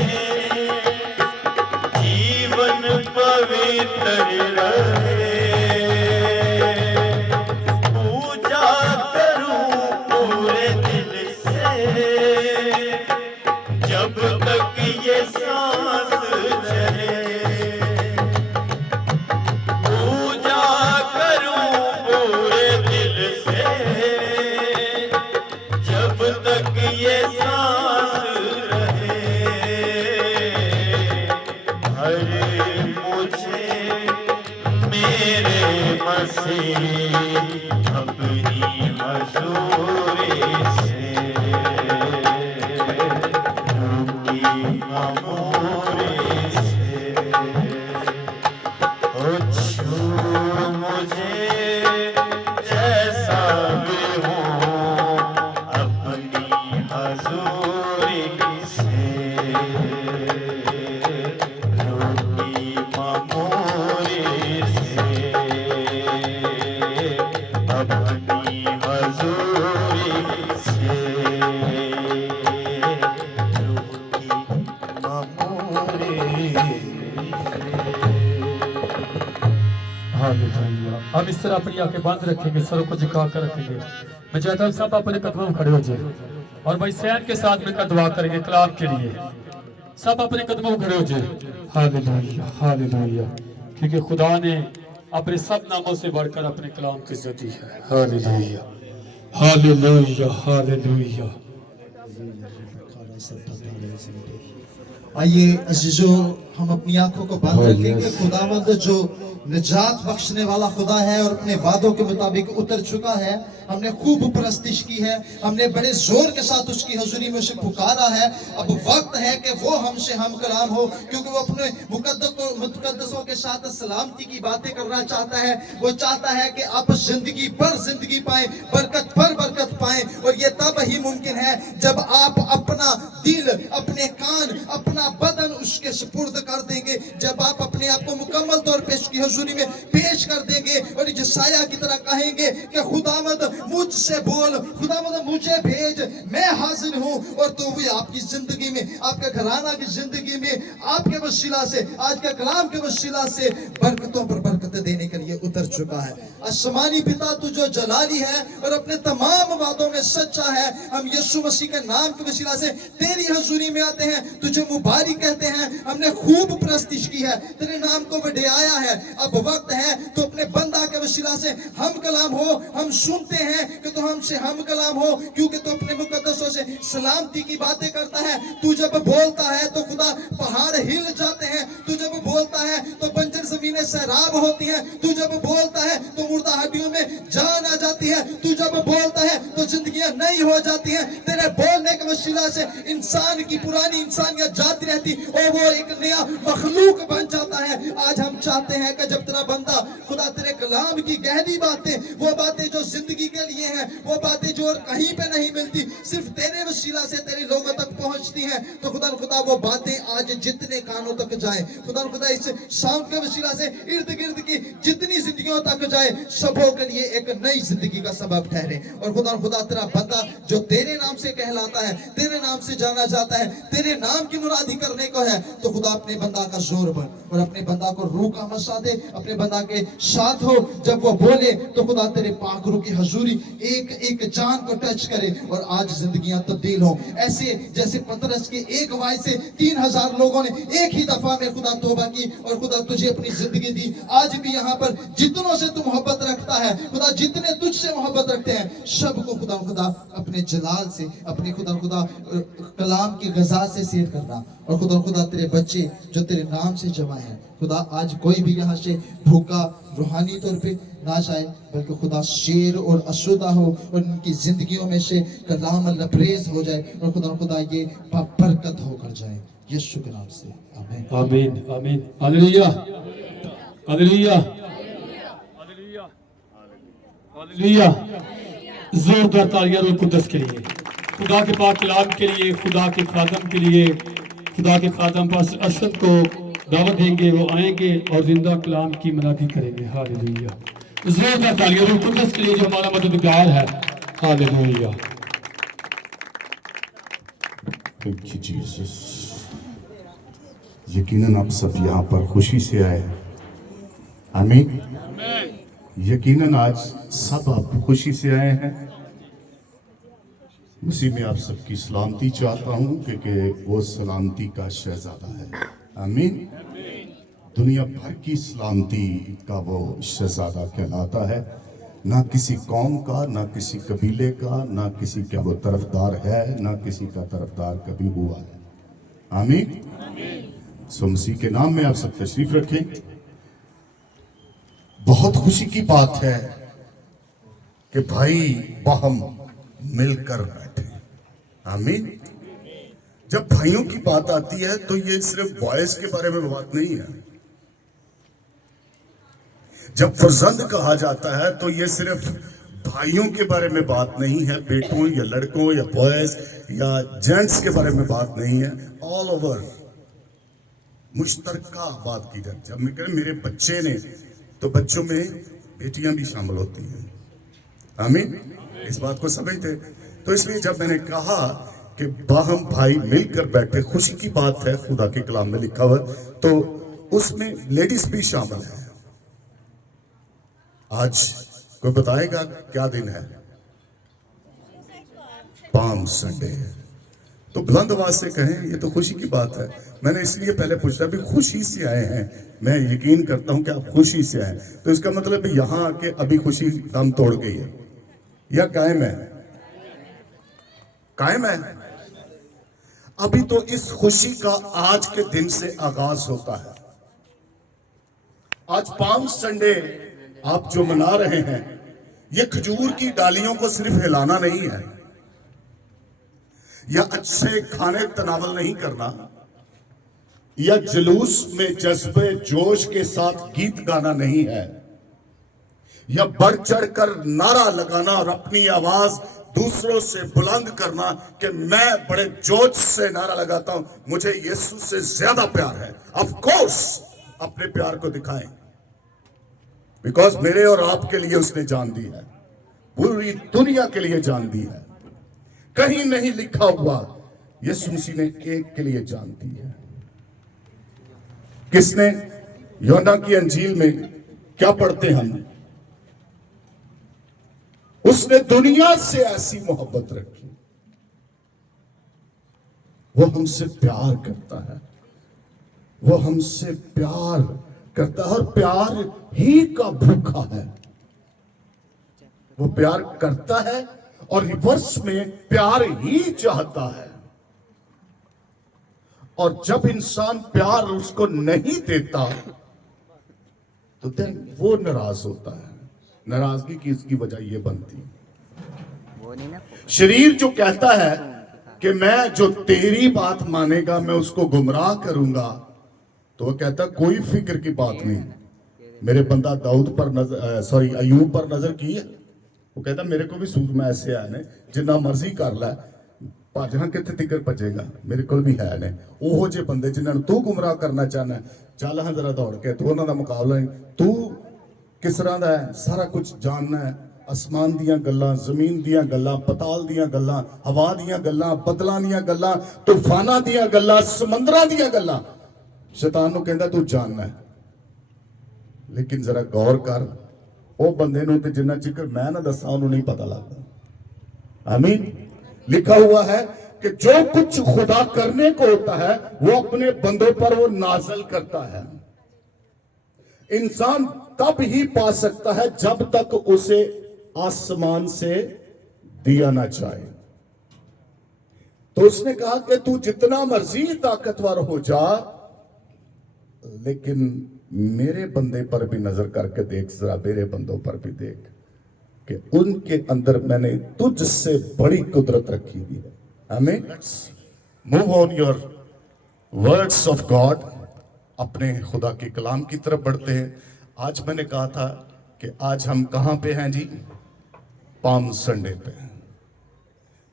जीवन पवित्र रहे पूजा करूं पूरे दिल से जब तक ये सांस चले पूजा करूं पूरे दिल से जब तक ये सांस रहे हर मुझे मेरे मसीह अपनी हजूरी से मामूरी से ओ छू मुझे जैसा भी हूँ अपनी हजूरी से रोगी मामूरी से अपनी हजूरी से हालेलुया। हम इस तरह अपनी आंखें बंद रखेंगे, सरों को झुका कर रखेंगे। मैं चाहता हूँ सब अपने कदमों में खड़े हो जाए और भाई सैन के साथ मिलकर दुआ करेंगे कलाम के लिए। सब अपने कदमों में खड़े हो जाए। हालेलुया हालेलुया, क्योंकि खुदा ने अपने सब नामों से बढ़कर अपने कलाम की इज्जत दी है। Hallelujah hallelujah hallelujah. आइए अजीजो, हम अपनी आंखों को बंद रखेंगे। खुदावंद जो निजात बख्शने वाला खुदा है और अपने वादों के मुताबिक उतर चुका है। हमने खूब परस्तिश की है, हमने बड़े जोर के साथ उसकी हजूरी में उसे पुकारा है। अब वक्त है कि वो हमसे हम कलाम हो, क्योंकि वो अपने मुकद्दसों के साथ सलामती की बातें करना चाहता है। वो चाहता है कि आप जिंदगी पर जिंदगी पाएं, बरकत पर बरकत पाएं, और ये तब ही मुमकिन है जब आप अपना दिल, अपने कान, अपना बदन उसके सुपुर्द कर देंगे, जब आप अपने आप को मुकम्मल तौर पे उसकी हजूरी में पेश कर देंगे और यशायाह की तरह कहेंगे कि खुदावंद मुझसे बोल, खुदावंद मुझे भेज, मैं हाजिर हूँ। और तो भी आपकी जिंदगी में, आपके घराना की जिंदगी में, आपके वसीला से, आज के कलाम के वसीला से बरकतों पर बरकत देने के लिए उतर चुका है। आसमानी पिता तू जो जलाली है और अपने तमाम वादों में सच्चा है, हम यीशु मसीह के नाम के वसीला से तेरी हजूरी में आते हैं, तुझे मुबारक कहते हैं। हमने खूब प्रस्तिश की है, तेरे नाम को बढ़ाया है। अब वक्त है तो अपने बंदा के वसीला से हम कलाम हो। हम सुनते हैं कि तो हमसे हम कलाम हो, क्योंकि तो अपने मुकद्दसों से सलामती की बातें करता है। तू जब बोलता है तो खुदा पहाड़ हिल जाते हैं, तू जब बोलता है तो बंजर जमीनें सैराब होती हैं, तू जब बोलता है तो मुर्दा हड्डियों में जान आ जाती है, तू जब बोलता है तो जिंदगियां नई हो जाती हैं। तेरे बोलने के वसीला से इंसान की पुरानी इंसानियत जाती रहती और वो एक नया मखलूक बन जाता है। आज हम चाहते हैं कि जब तेरा बंदा खुदा तेरे कलाम की गहरी बातें, वो बातें जो जिंदगी के लिए हैं, वो बातें जो और कहीं पे नहीं मिलती, सिर्फ तेरे वसीला से तेरे लोगों तक पहुंचती हैं, तो खुदा वो बातें आज जितने कानों तक जाए, खुदा इस शाम के वसीला से इर्द गिर्द की जितनी जिंदगियों तक जाए, सबों के लिए एक नई जिंदगी का सबब ठहरे। और खुदा तेरा बंदा जो तेरे नाम से कहलाता है, तेरे नाम से जाना जाता है, तेरे नाम की मुरादी करने को है, तो खुदा अपने बंदा का जोर बन और अपने बंदा को रूह का मसा दे, अपने बंदा के साथ हो। जब वो बोले तो खुदा तेरे पाक रूह की हजूरी एक एक जान को टच करे और आज जिंदगियां तब्दील हो। ऐसे जैसे पतरस के एक वाय से 3000 लोगों ने एक ही दफा में खुदा तौबा की और खुदा तुझे अपनी जिंदगी दी। आज भी यहाँ पर जितनों से तू मोहब्बत रखता है, खुदा जितने तुझसे मोहब्बत रखते हैं, सबको खुदा अपने जलाल से, अपने खुदा कलाम की गजा से सेव करना। और खुदा तेरे बच्चे जो तेरे नाम से जमा है, खुदा आज कोई भी यहाँ से भूखा रूहानी तौर पे ना जाए, बल्कि खुदा शेर और अशुदा हो और उनकी जिंदगियों में से कलाम लबरेज हो जाए और खुदा ये बरकत होकर जाए, यीशु के नाम से आमीन आमीन आमीन। Hallelujah hallelujah hallelujah. जोरदार तालियां रूह कुद्दस के लिए, खुदा के पाक कलाम के लिए, खुदा के खादम के लिए। खुदा के खादम पास अरशद को दावत देंगे, वो आएंगे और जिंदा कलाम की मनादी करेंगे। हालेलुया। जोरदार तालियां रूह कुद्दस के लिए जो हमारा मददगार है। हालेलुया। Thank you Jesus. यकीनन आप सब यहाँ पर खुशी से आए, आमीन। यकीनन आज सब आप खुशी से आए हैं। मसीह में आप सबकी सलामती चाहता हूँ, क्योंकि वो सलामती का शहजादा है, आमीन। दुनिया भर की सलामती का वो शहजादा कहलाता है, ना किसी कौम का, ना किसी कबीले का, ना किसी का वो तरफदार है, ना किसी का तरफदार कभी हुआ है, आमीन। सो मसीह के नाम में आप सब तशरीफ रखें। बहुत खुशी की बात है कि भाई बाहम मिलकर बैठे, आमीन। जब भाइयों की बात आती है तो ये सिर्फ बॉयज के बारे में बात नहीं है। जब फर्जंद कहा जाता है तो ये सिर्फ भाइयों के बारे में बात नहीं है, बेटों या लड़कों या बॉयज या जेंट्स के बारे में बात नहीं है, ऑल ओवर मुश्तरका बात की जाती है। जब मैं कह मेरे बच्चे ने, तो बच्चों में बेटियां भी शामिल होती हैं, आमीन। इस बात को समझते। तो इसलिए जब मैंने कहा कि बाहम भाई मिलकर बैठे, खुशी की बात है, खुदा के कलाम में लिखा हुआ, तो उसमें लेडीज भी शामिल है। आज कोई बताएगा क्या दिन है? पाम संडे है। तो बुलंद आवाज से कहें, ये तो खुशी की बात है। मैंने इसलिए पहले पूछा भी खुशी से आए हैं, मैं यकीन करता हूं कि आप खुशी से आए, तो इसका मतलब यहां आके अभी खुशी दम तोड़ गई है या कायम है? कायम है। अभी तो इस खुशी का आज के दिन से आगाज होता है। आज पाम संडे आप जो मना रहे हैं, ये खजूर की डालियों को सिर्फ हिलाना नहीं है, या अच्छे खाने तनावल नहीं करना, या जुलूस में जज्बे जोश के साथ गीत गाना नहीं है, या बढ़ चढ़कर नारा लगाना और अपनी आवाज दूसरों से बुलंद करना कि मैं बड़े जोश से नारा लगाता हूं, मुझे यीशु से ज्यादा प्यार है। ऑफ कोर्स अपने प्यार को दिखाएं, बिकॉज मेरे और आपके लिए उसने जान दी है, पूरी दुनिया के लिए जान दी है। कहीं नहीं लिखा हुआ, यीशु मसीह ने एक के लिए जान दी है। किसने? यूहन्ना की अंजील में क्या पढ़ते हम? उसने दुनिया से ऐसी मोहब्बत रखी, वो हमसे प्यार करता है, वो हमसे प्यार करता है और प्यार ही का भूखा है। वो प्यार करता है और रिवर्स में प्यार ही चाहता है। और जब इंसान प्यार उसको नहीं देता तो देन वो नाराज होता है। नाराजगी की इसकी वजह ये बनती है, शरीर जो कहता है कि मैं जो तेरी बात मानेगा मैं उसको गुमराह करूंगा, तो वो कहता कोई फिक्र की बात नहीं। मेरे बंदा दाऊद पर नजर अयूब पर नजर की है, वो कहता मेरे को भी सूद में ऐसे आने जिन्ना मर्जी कर लै, भजना कितने तिकर भजेगा, मेरे को भी है ने। ओहो जे बंदे जिन्होंने तू गुमराह करना चाहना, चल हाँ जरा दौड़ के तू उन्होंने मुकाबला नहीं, तू किस तरह का है, सारा कुछ जानना है। आसमान दियां गल्लां, जमीन दियां गल्लां, पताल दियां गल्लां, हवा दियां गल्लां, बदलां दियां गल्लां, तूफानां दियां गल्लां, समंदरां दियां गल्लां शैतान नूं कहंदा तू जानना है। लेकिन जरा गौर कर, वो बंदे नूं ते जिन्ना चिकर मैं ना दसा उन्होंने नहीं पता लगता। आमीन। लिखा हुआ है कि जो कुछ खुदा करने को होता है वो अपने बंदों पर वो नाज़िल करता है। इंसान तब ही पा सकता है जब तक उसे आसमान से दिया ना चाहे। तो उसने कहा कि तू जितना मर्जी ताकतवर हो जा, लेकिन मेरे बंदे पर भी नजर करके देख, जरा मेरे बंदों पर भी देख कि उनके अंदर मैंने तुझसे बड़ी कुदरत रखी हुई है। हमें move on your words of God, अपने खुदा के कलाम की तरफ बढ़ते हैं। आज मैंने कहा था कि आज हम कहां पे हैं जी? पाम संडे पे।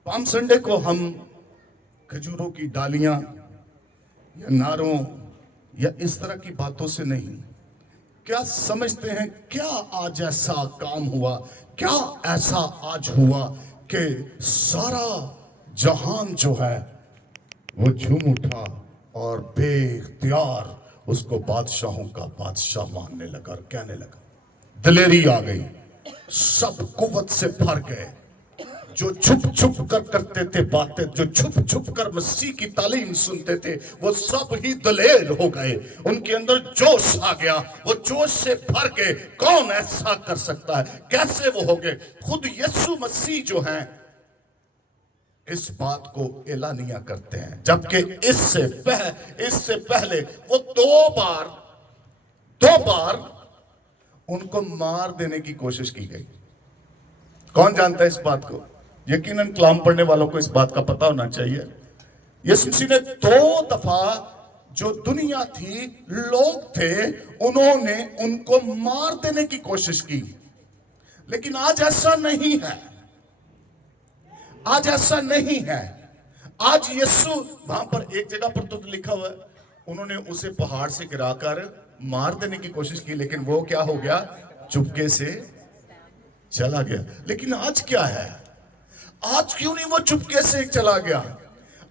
पाम संडे को हम खजूरों की डालियां या नारों या इस तरह की बातों से नहीं, क्या समझते हैं क्या आज ऐसा काम हुआ, क्या ऐसा आज हुआ कि सारा जहान जो है वो झूम उठा और बेइख्तियार उसको बादशाहों का बादशाह मानने लगा और कहने लगा। दिलेरी आ गई, सब कुव्वत से भर गए। जो छुप छुप कर करते थे बातें, जो छुप छुप कर मसीह की तालीम सुनते थे, वो सब ही दलेर हो गए। उनके अंदर जोश आ गया, वो जोश से भर गए। कौन ऐसा कर सकता है? कैसे वो हो गए? खुद यीशु मसीह जो हैं इस बात को एलानिया करते हैं, जबकि इससे पहले वो दो बार उनको मार देने की कोशिश की गई। कौन जानता है इस बात को? यकीनन कलाम पढ़ने वालों को इस बात का पता होना चाहिए। यीशु मसीह ने 2 दफा जो दुनिया थी, लोग थे, उन्होंने उनको मार देने की कोशिश की। लेकिन आज ऐसा नहीं है। आज ऐसा नहीं है। आज यीशु, वहां पर एक जगह पर तो लिखा हुआ है, उन्होंने उसे पहाड़ से गिराकर मार देने की कोशिश की, लेकिन वो क्या हो गया? चुपके से चला गया। लेकिन आज क्या है? आज क्यों नहीं वो चुपके से चला गया?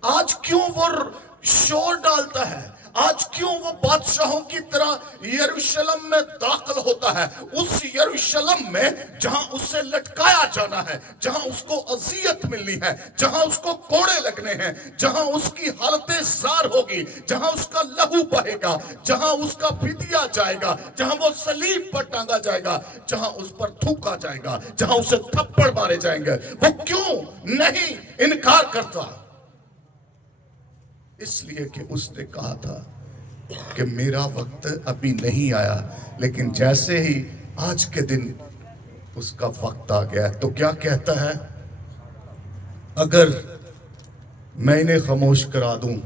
आज क्यों वो शोर डालता है? आज क्यों वो बादशाहों की तरह यरूशलेम में दाखिल होता है? उस यरूशलेम में जहां उसे लटकाया जाना है, जहां उसको अजियत मिलनी है, जहां उसको कोड़े लगने हैं, जहां उसकी हालतें जार होगी, जहां उसका लहू बहेगा, जहां उसका फिदिया जाएगा, जहां वो सलीब पर टांगा जाएगा, जहां उस पर थूका जाएगा, जहां उसे थप्पड़ मारे जाएंगे, वो क्यों नहीं इनकार करता? इसलिए कि उसने कहा था कि मेरा वक्त अभी नहीं आया, लेकिन जैसे ही आज के दिन उसका वक्त आ गया, तो क्या कहता है? अगर मैं इन्हें खामोश करा दूं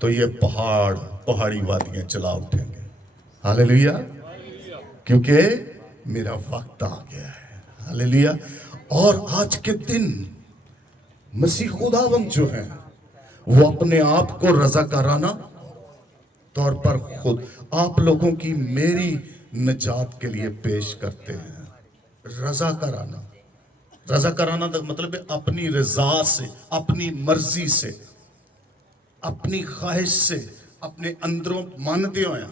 तो ये पहाड़ी वादियां चला उठेंगे। हालेलुया, क्योंकि मेरा वक्त आ गया है। हालेलुया। और आज के दिन मसीह खुदावंद जो है वो अपने आप को रज़ाकाराना तौर पर खुद आप लोगों की मेरी निजात के लिए पेश करते हैं। रज़ाकाराना का मतलब है अपनी रजा से, अपनी मर्जी से, अपनी ख्वाहिश से, अपने अंदरों मानते हुए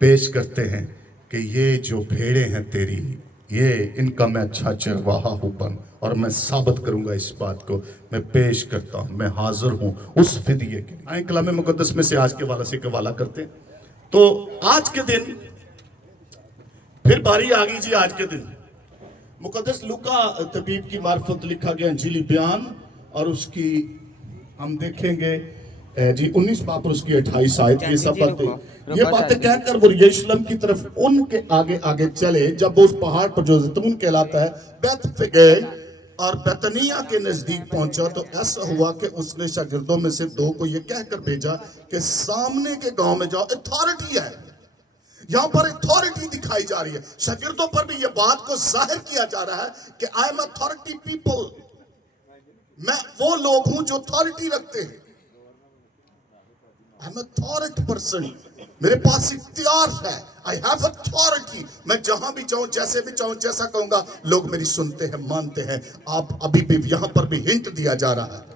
पेश करते हैं कि ये जो भेड़े हैं तेरी, ये इनका मैं अच्छा चरवाहा हूं बन, और मैं साबित करूंगा इस बात को। मैं पेश करता हूं, मैं हाजिर हूं उस फिदिये के। आए कलाम मुकद्दस में से आज के वाला से कवाला करते हैं। तो आज के दिन फिर बारी आ गई जी। आज के दिन मुकद्दस लूका तबीब की मार्फत लिखा गया इंजीली बयान, और उसकी हम देखेंगे जी 19 बाप और उसकी 28 आयत। ये बातें कहकर वो यरूशलेम की तरफ उनके आगे आगे चले। जब वो उस पहाड़ पर जो ज़ैतून कहलाता है बेतफगे और बेतनिया के नजदीक पहुंचा, तो ऐसा हुआ कि उसने शागिर्दों में से 2 को ये कहकर भेजा कि सामने के गांव में जाओ। अथॉरिटी है यहां पर, अथॉरिटी दिखाई जा रही है। शागिर्दों पर भी ये बात को जाहिर किया जा रहा है कि आई एम अथॉरिटी पीपल, मैं वो लोग हूं जो अथॉरिटी रखते हैं। आई एम अथॉरिटी पर्सन, मेरे पास इख्तियार है। I have authority. मैं जहां भी जाऊं, जैसे भी जाऊं, जैसा कहूंगा, लोग मेरी सुनते हैं, मानते हैं। आप अभी भी यहां पर भी हिंट दिया जा रहा है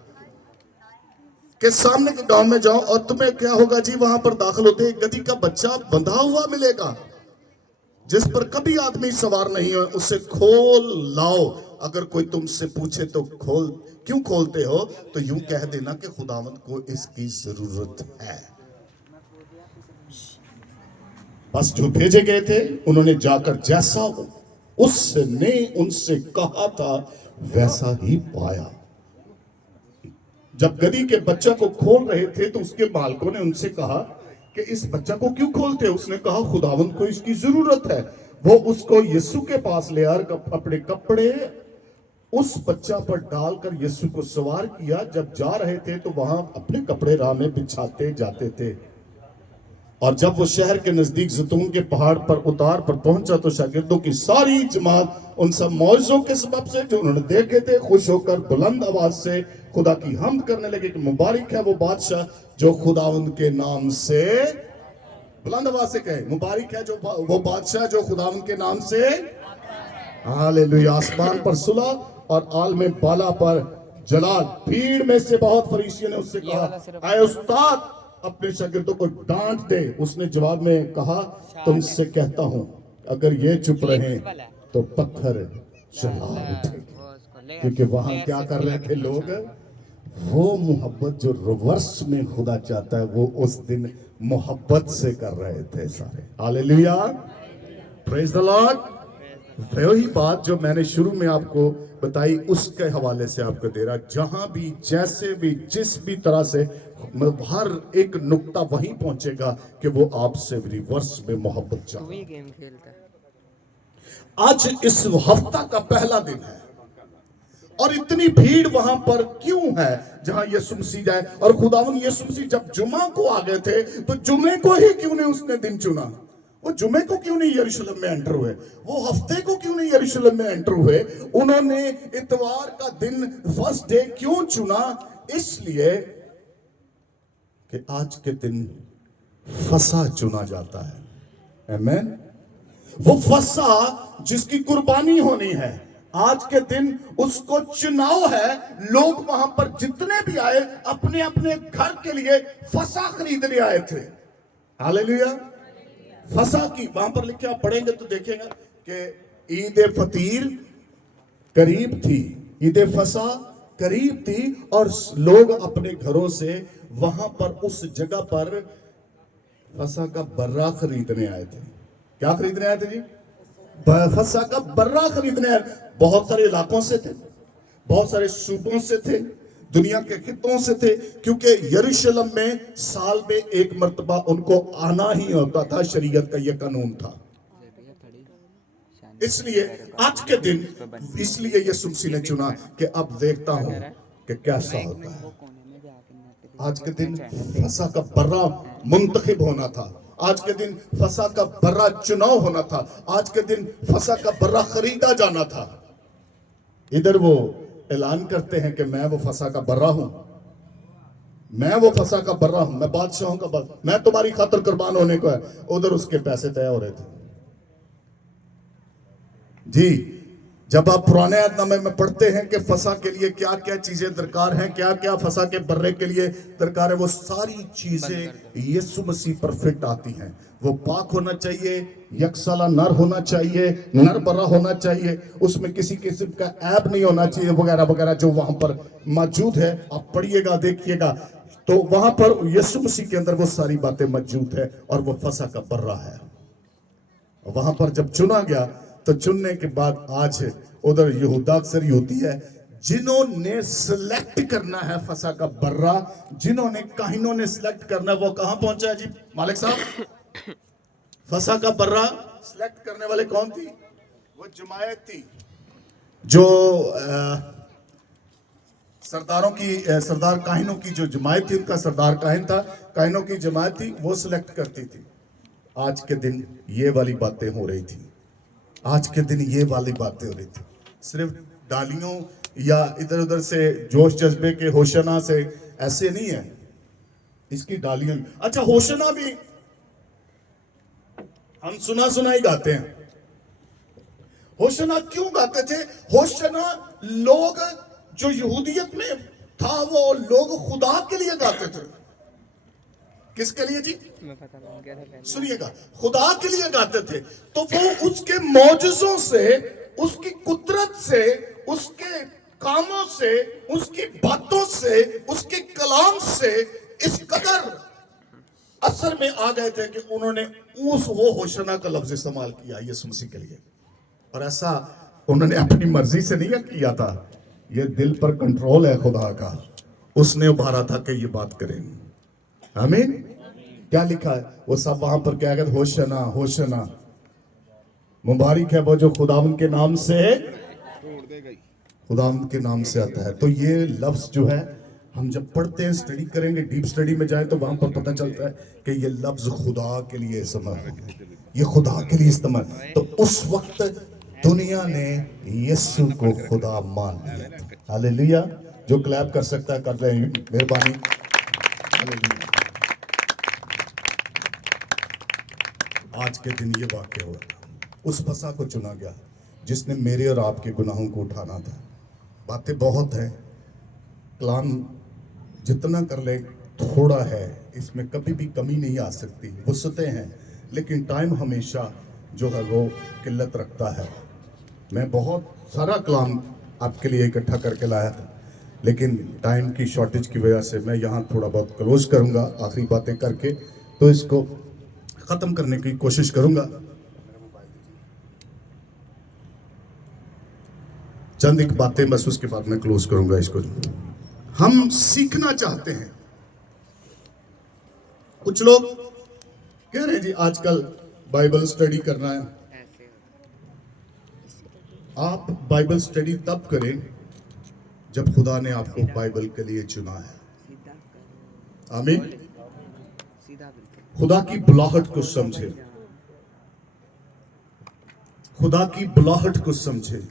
कि सामने के गांव में जाओ और तुम्हें क्या होगा जी? वहां पर दाखिल होते एक गधी का बच्चा बंधा हुआ मिलेगा, जिस पर कभी आदमी सवार नहीं है। उसे खोल लाओ। अगर कोई तुमसे पूछे तो क्यों खोलते हो, तो यूं कह देना कि खुदावंद को इसकी जरूरत है। बस जो भेजे गए थे उन्होंने जाकर जैसा उसने उनसे कहा था वैसा ही पाया। जब गधी के बच्चा को खोल रहे थे तो उसके बालकों ने उनसे कहा कि इस बच्चा को क्यों खोलते? उसने कहा खुदावंद को इसकी जरूरत है। वो उसको यीशु के पास ले आकर अपने कपड़े उस बच्चा पर डालकर यीशु को सवार किया। जब जा रहे थे तो वहां अपने कपड़े राह में बिछाते जाते थे, और जब वो शहर के नजदीक जैतून के पहाड़ पर उतार पर पहुंचा तो शागिर्दों की सारी जमात उन सब मौजों के सबब से जो उन्होंने देखे थे खुश होकर बुलंद आवाज से खुदा की हमद करने लगे कि मुबारक है वो बादशाह जो खुदावंद के नाम से, बुलंद आवाज से कहे, मुबारक है जो वो बादशाह जो खुदावंद के नाम से, हालेलुया। आसमान पर सुलह और आल में बाला पर जलाल। भीड़ में से बहुत फरीसियों ने उससे कहा, आए उस्ताद अपने शागिर्दों को डांट दे। उसने जवाब में कहा, तुमसे कहता हूं अगर ये चुप रहे तो पत्थर चला उठेंगे। क्योंकि वहां क्या कर रहे थे लोग? वो मोहब्बत जो रिवर्स में खुदा चाहता है वो उस दिन मोहब्बत से कर रहे थे सारे। Hallelujah, praise the Lord. वही बात जो मैंने शुरू में आपको बताई उसके हवाले से आपको दे रहा। जहां भी जैसे भी जिस भी तरह से हर एक नुक्ता वहीं पहुंचेगा कि वो आपसे रिवर्स में मोहब्बत चाहता है। आज इस हफ्ता का पहला दिन है और इतनी भीड़ वहां पर क्यों है जहां यीशु मसीह जाए? और खुदावन यीशु मसीह जब जुमा को आ गए थे तो जुमे को ही क्यों नहीं उसने दिन चुना? वो जुमे को क्यों नहीं यरूशलेम में एंटर हुए? वो हफ्ते को क्यों नहीं यरूशलेम में एंटर हुए? उन्होंने इतवार का दिन फर्स्ट डे क्यों चुना? इसलिए कि आज के दिन फसा चुना जाता है। आमीन। वो फसा जिसकी कुर्बानी होनी है, आज के दिन उसको चुनाव है। लोग वहां पर जितने भी आए अपने अपने घर के लिए फसा खरीदने आए थे। हालेलुया। फसा की वहां पर लिखे, आप पढ़ेंगे तो देखेंगे कि ईद फतीर करीब थी, ईद फसा करीब थी और लोग अपने घरों से वहां पर उस जगह पर फसा का बर्रा खरीदने आए थे। क्या खरीदने आए थे जी? फसा का बर्रा खरीदने आए। बहुत सारे इलाकों से थे, बहुत सारे सूबों से थे, दुनिया के खित्तों से थे, क्योंकि यरूशलेम में साल में एक मर्तबा उनको आना ही होता था। शरीयत का यह कानून था। इसलिए आज के दिन इसलिए यीशु मसीह ने चुना कि अब देखता हूं कि कैसा होता है। आज के दिन फसा का बर्रा मुंतखब होना था। आज के दिन फसा का बर्रा चुनाव होना था। आज के दिन फसा का बर्रा खरीदा जाना था। इधर वो ऐलान करते हैं कि मैं वो फसा का बर्रा हूं, मैं वो फसा का बर्रा हूं, मैं बादशाहों का बर्रा, मैं तुम्हारी खातिर कुर्बान होने को है। उधर उसके पैसे तय हो रहे थे जी। जब आप पुराने अहदनामे में पढ़ते हैं कि फसा के लिए क्या क्या चीजें दरकार हैं, क्या क्या फसा के बर्रे के लिए दरकार है, वो सारी चीजें यीशु मसीह पर फिट आती हैं। वो पाक होना चाहिए, यकसाला नर होना चाहिए, नर बर्रा होना चाहिए, उसमें किसी किस्म का ऐब नहीं होना चाहिए, वगैरह वगैरह जो वहां पर मौजूद है। आप पढ़िएगा, देखिएगा, तो वहां पर यीशु मसीह के अंदर वो सारी बातें मौजूद है और वो फसा का बर्रा है। वहां पर जब चुना गया तो चुनने के बाद आज उधर यहूदा अक्सर होती है, जिन्होंने सिलेक्ट करना है फसा का बर्रा, जिन्होंने काहिनों ने सिलेक्ट करना, वो कहां पहुंचा है जी मालिक साहब? फसा का बर्रा सिलेक्ट करने वाले कौन थी? वो जमायत थी जो सरदारों की, सरदार काहिनों की जो जमायत थी, उनका सरदार काहिन था, काहिनों की जमायत थी, वो सिलेक्ट करती थी। आज के दिन ये वाली बातें हो रही थी। आज के दिन ये वाली बातें हो रही थी। सिर्फ डालियों या इधर उधर से जोश जज्बे के होशना से ऐसे नहीं है। इसकी डालियों, अच्छा होशना भी हम सुना सुना ही गाते हैं। होशना क्यों गाते थे? होशना लोग जो यहूदियत में था वो लोग खुदा के लिए गाते थे। किसके लिए जी? सुनिएगा, खुदा के लिए गाते थे। तो वो उसके मौजज़ों से, उसकी कुदरत से, उसके कामों से, उसकी बातों से, उसके कलाम से इस कदर असर में आ गए थे कि उन्होंने वो होशना का लफ्ज इस्तेमाल किया यीशु मसीह के लिए। और ऐसा उन्होंने अपनी मर्जी से नहीं किया था, ये दिल पर कंट्रोल है खुदा का। उसने उभारा था कि ये बात करें। आमीन। क्या लिखा है? वो सब वहां पर क्या कहते, होशना होशना। मुबारक है वो जो खुदावंद के नाम से, खुदावंद के नाम से आता है। तो ये लफ्ज जो है हम जब पढ़ते हैं, स्टडी करेंगे, डीप स्टडी में जाए तो वहां पर पता चलता है कि ये लफ्ज खुदा के लिए इस्तेमाल है, ये खुदा के लिए इस्तेमाल। तो उस वक्त दुनिया ने यीशु को खुदा मान लिया था। हालेलुया। जो क्लैप कर सकता है कर रहे हैं, मेहरबानी। हालेलुया। आज के दिन ये वाक्य हुआ था, उस फसा को चुना गया जिसने मेरे और आपके गुनाहों को उठाना था। बातें बहुत हैं, कलाम जितना कर ले थोड़ा है, इसमें कभी भी कमी नहीं आ सकती। वुसअतें हैं, लेकिन टाइम हमेशा जो है वो किल्लत रखता है। मैं बहुत सारा कलाम आपके लिए इकट्ठा करके लाया था, लेकिन टाइम की शॉर्टेज की वजह से मैं यहाँ थोड़ा बहुत क्लोज करूँगा आखिरी बातें करके, तो इसको ख़त्म करने की कोशिश करूँगा। चंद एक बातें बस, उसके बाद मैं क्लोज करूँगा इसको। हम सीखना चाहते हैं। कुछ लोग कह रहे हैं जी आजकल बाइबल स्टडी करना है। आप बाइबल स्टडी तब करें जब खुदा ने आपको बाइबल के लिए चुना है। आमीन। खुदा की बुलाहट को समझे, खुदा की बुलाहट को समझे।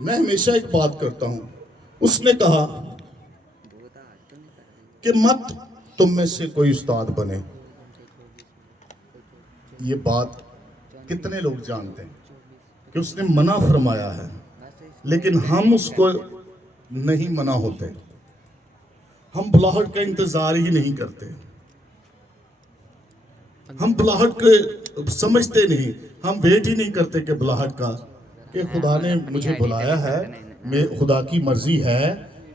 मैं हमेशा एक बात करता हूं, उसने कहा कि मत तुम में से कोई उस्ताद बने। ये बात कितने लोग जानते हैं कि उसने मना फरमाया है, लेकिन हम उसको नहीं मना होते। हम बुलाहट का इंतजार ही नहीं करते, हम बुलाहट के समझते नहीं, हम वेट ही नहीं करते कि बुलाहट का, कि खुदा ने मुझे बुलाया है, मैं खुदा की मर्जी है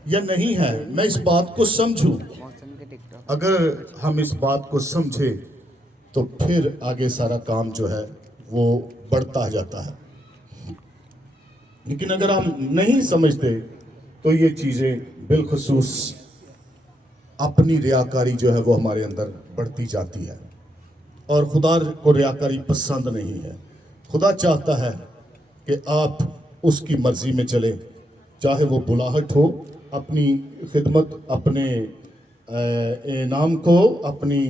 या नहीं है, मैं इस बात को समझूं। अगर हम इस बात को समझे तो फिर आगे सारा काम जो है वो बढ़ता जाता है। लेकिन अगर हम नहीं समझते तो ये चीज़ें बिलखुसूस अपनी रियाकारी जो है वो हमारे अंदर बढ़ती जाती है, और खुदा को रियाकारी पसंद नहीं है। खुदा चाहता है कि आप उसकी मर्जी में चले, चाहे वो बुलाहट हो, अपनी खिदमत, अपने इनाम को, अपनी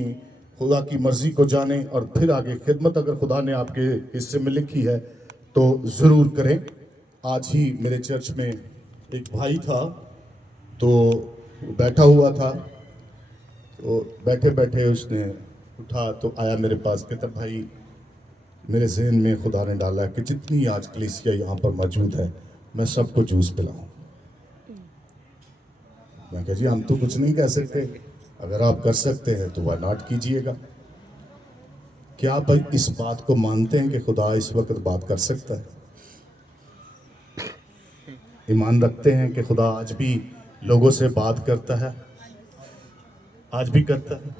खुदा की मर्जी को जाने, और फिर आगे खिदमत अगर खुदा ने आपके हिस्से में लिखी है तो ज़रूर करें। आज ही मेरे चर्च में एक भाई था, तो बैठा हुआ था, तो बैठे बैठे उसने उठा तो आया मेरे पास, कहता भाई मेरे जहन में खुदा ने डाला कि जितनी आज कलीसिया यहाँ पर मौजूद है मैं सबको जूस पिलाऊं। मैं कहा जी हम तो कुछ नहीं कह सकते, अगर आप कर सकते हैं तो वह नॉट कीजिएगा। क्या आप इस बात को मानते हैं कि खुदा इस वक्त बात कर सकता है? ईमान रखते हैं कि खुदा आज भी लोगों से बात करता है? आज भी करता है।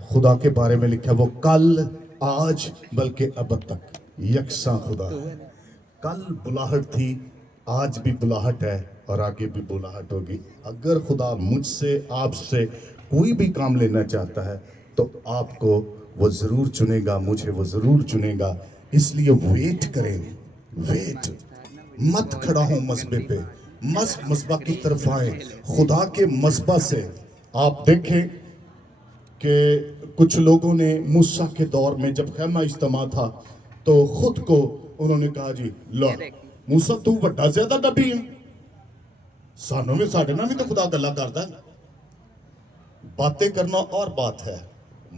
खुदा के बारे में लिखा है वो कल, आज, बल्कि अब तक यकसा खुदा है। कल बुलाहट थी, आज भी बुलाहट है, और आगे भी बुलाहट होगी। अगर खुदा मुझसे, आपसे कोई भी काम लेना चाहता है तो आपको वो ज़रूर चुनेगा, मुझे वो ज़रूर चुनेगा। इसलिए वेट करें, वेट मत खड़ा हो मसबे पे, मसबा की तरफ आए। खुदा के मसबा से आप देखें कि कुछ लोगों ने मूसा के दौर में जब खैमा इज्तिमा था तो खुद को उन्होंने कहा जी लो मूसा तू वड्डा ज्यादा डबी है, सानों में साढ़े ना भी तो खुदा गल्ला करता है। बातें करना और बात है,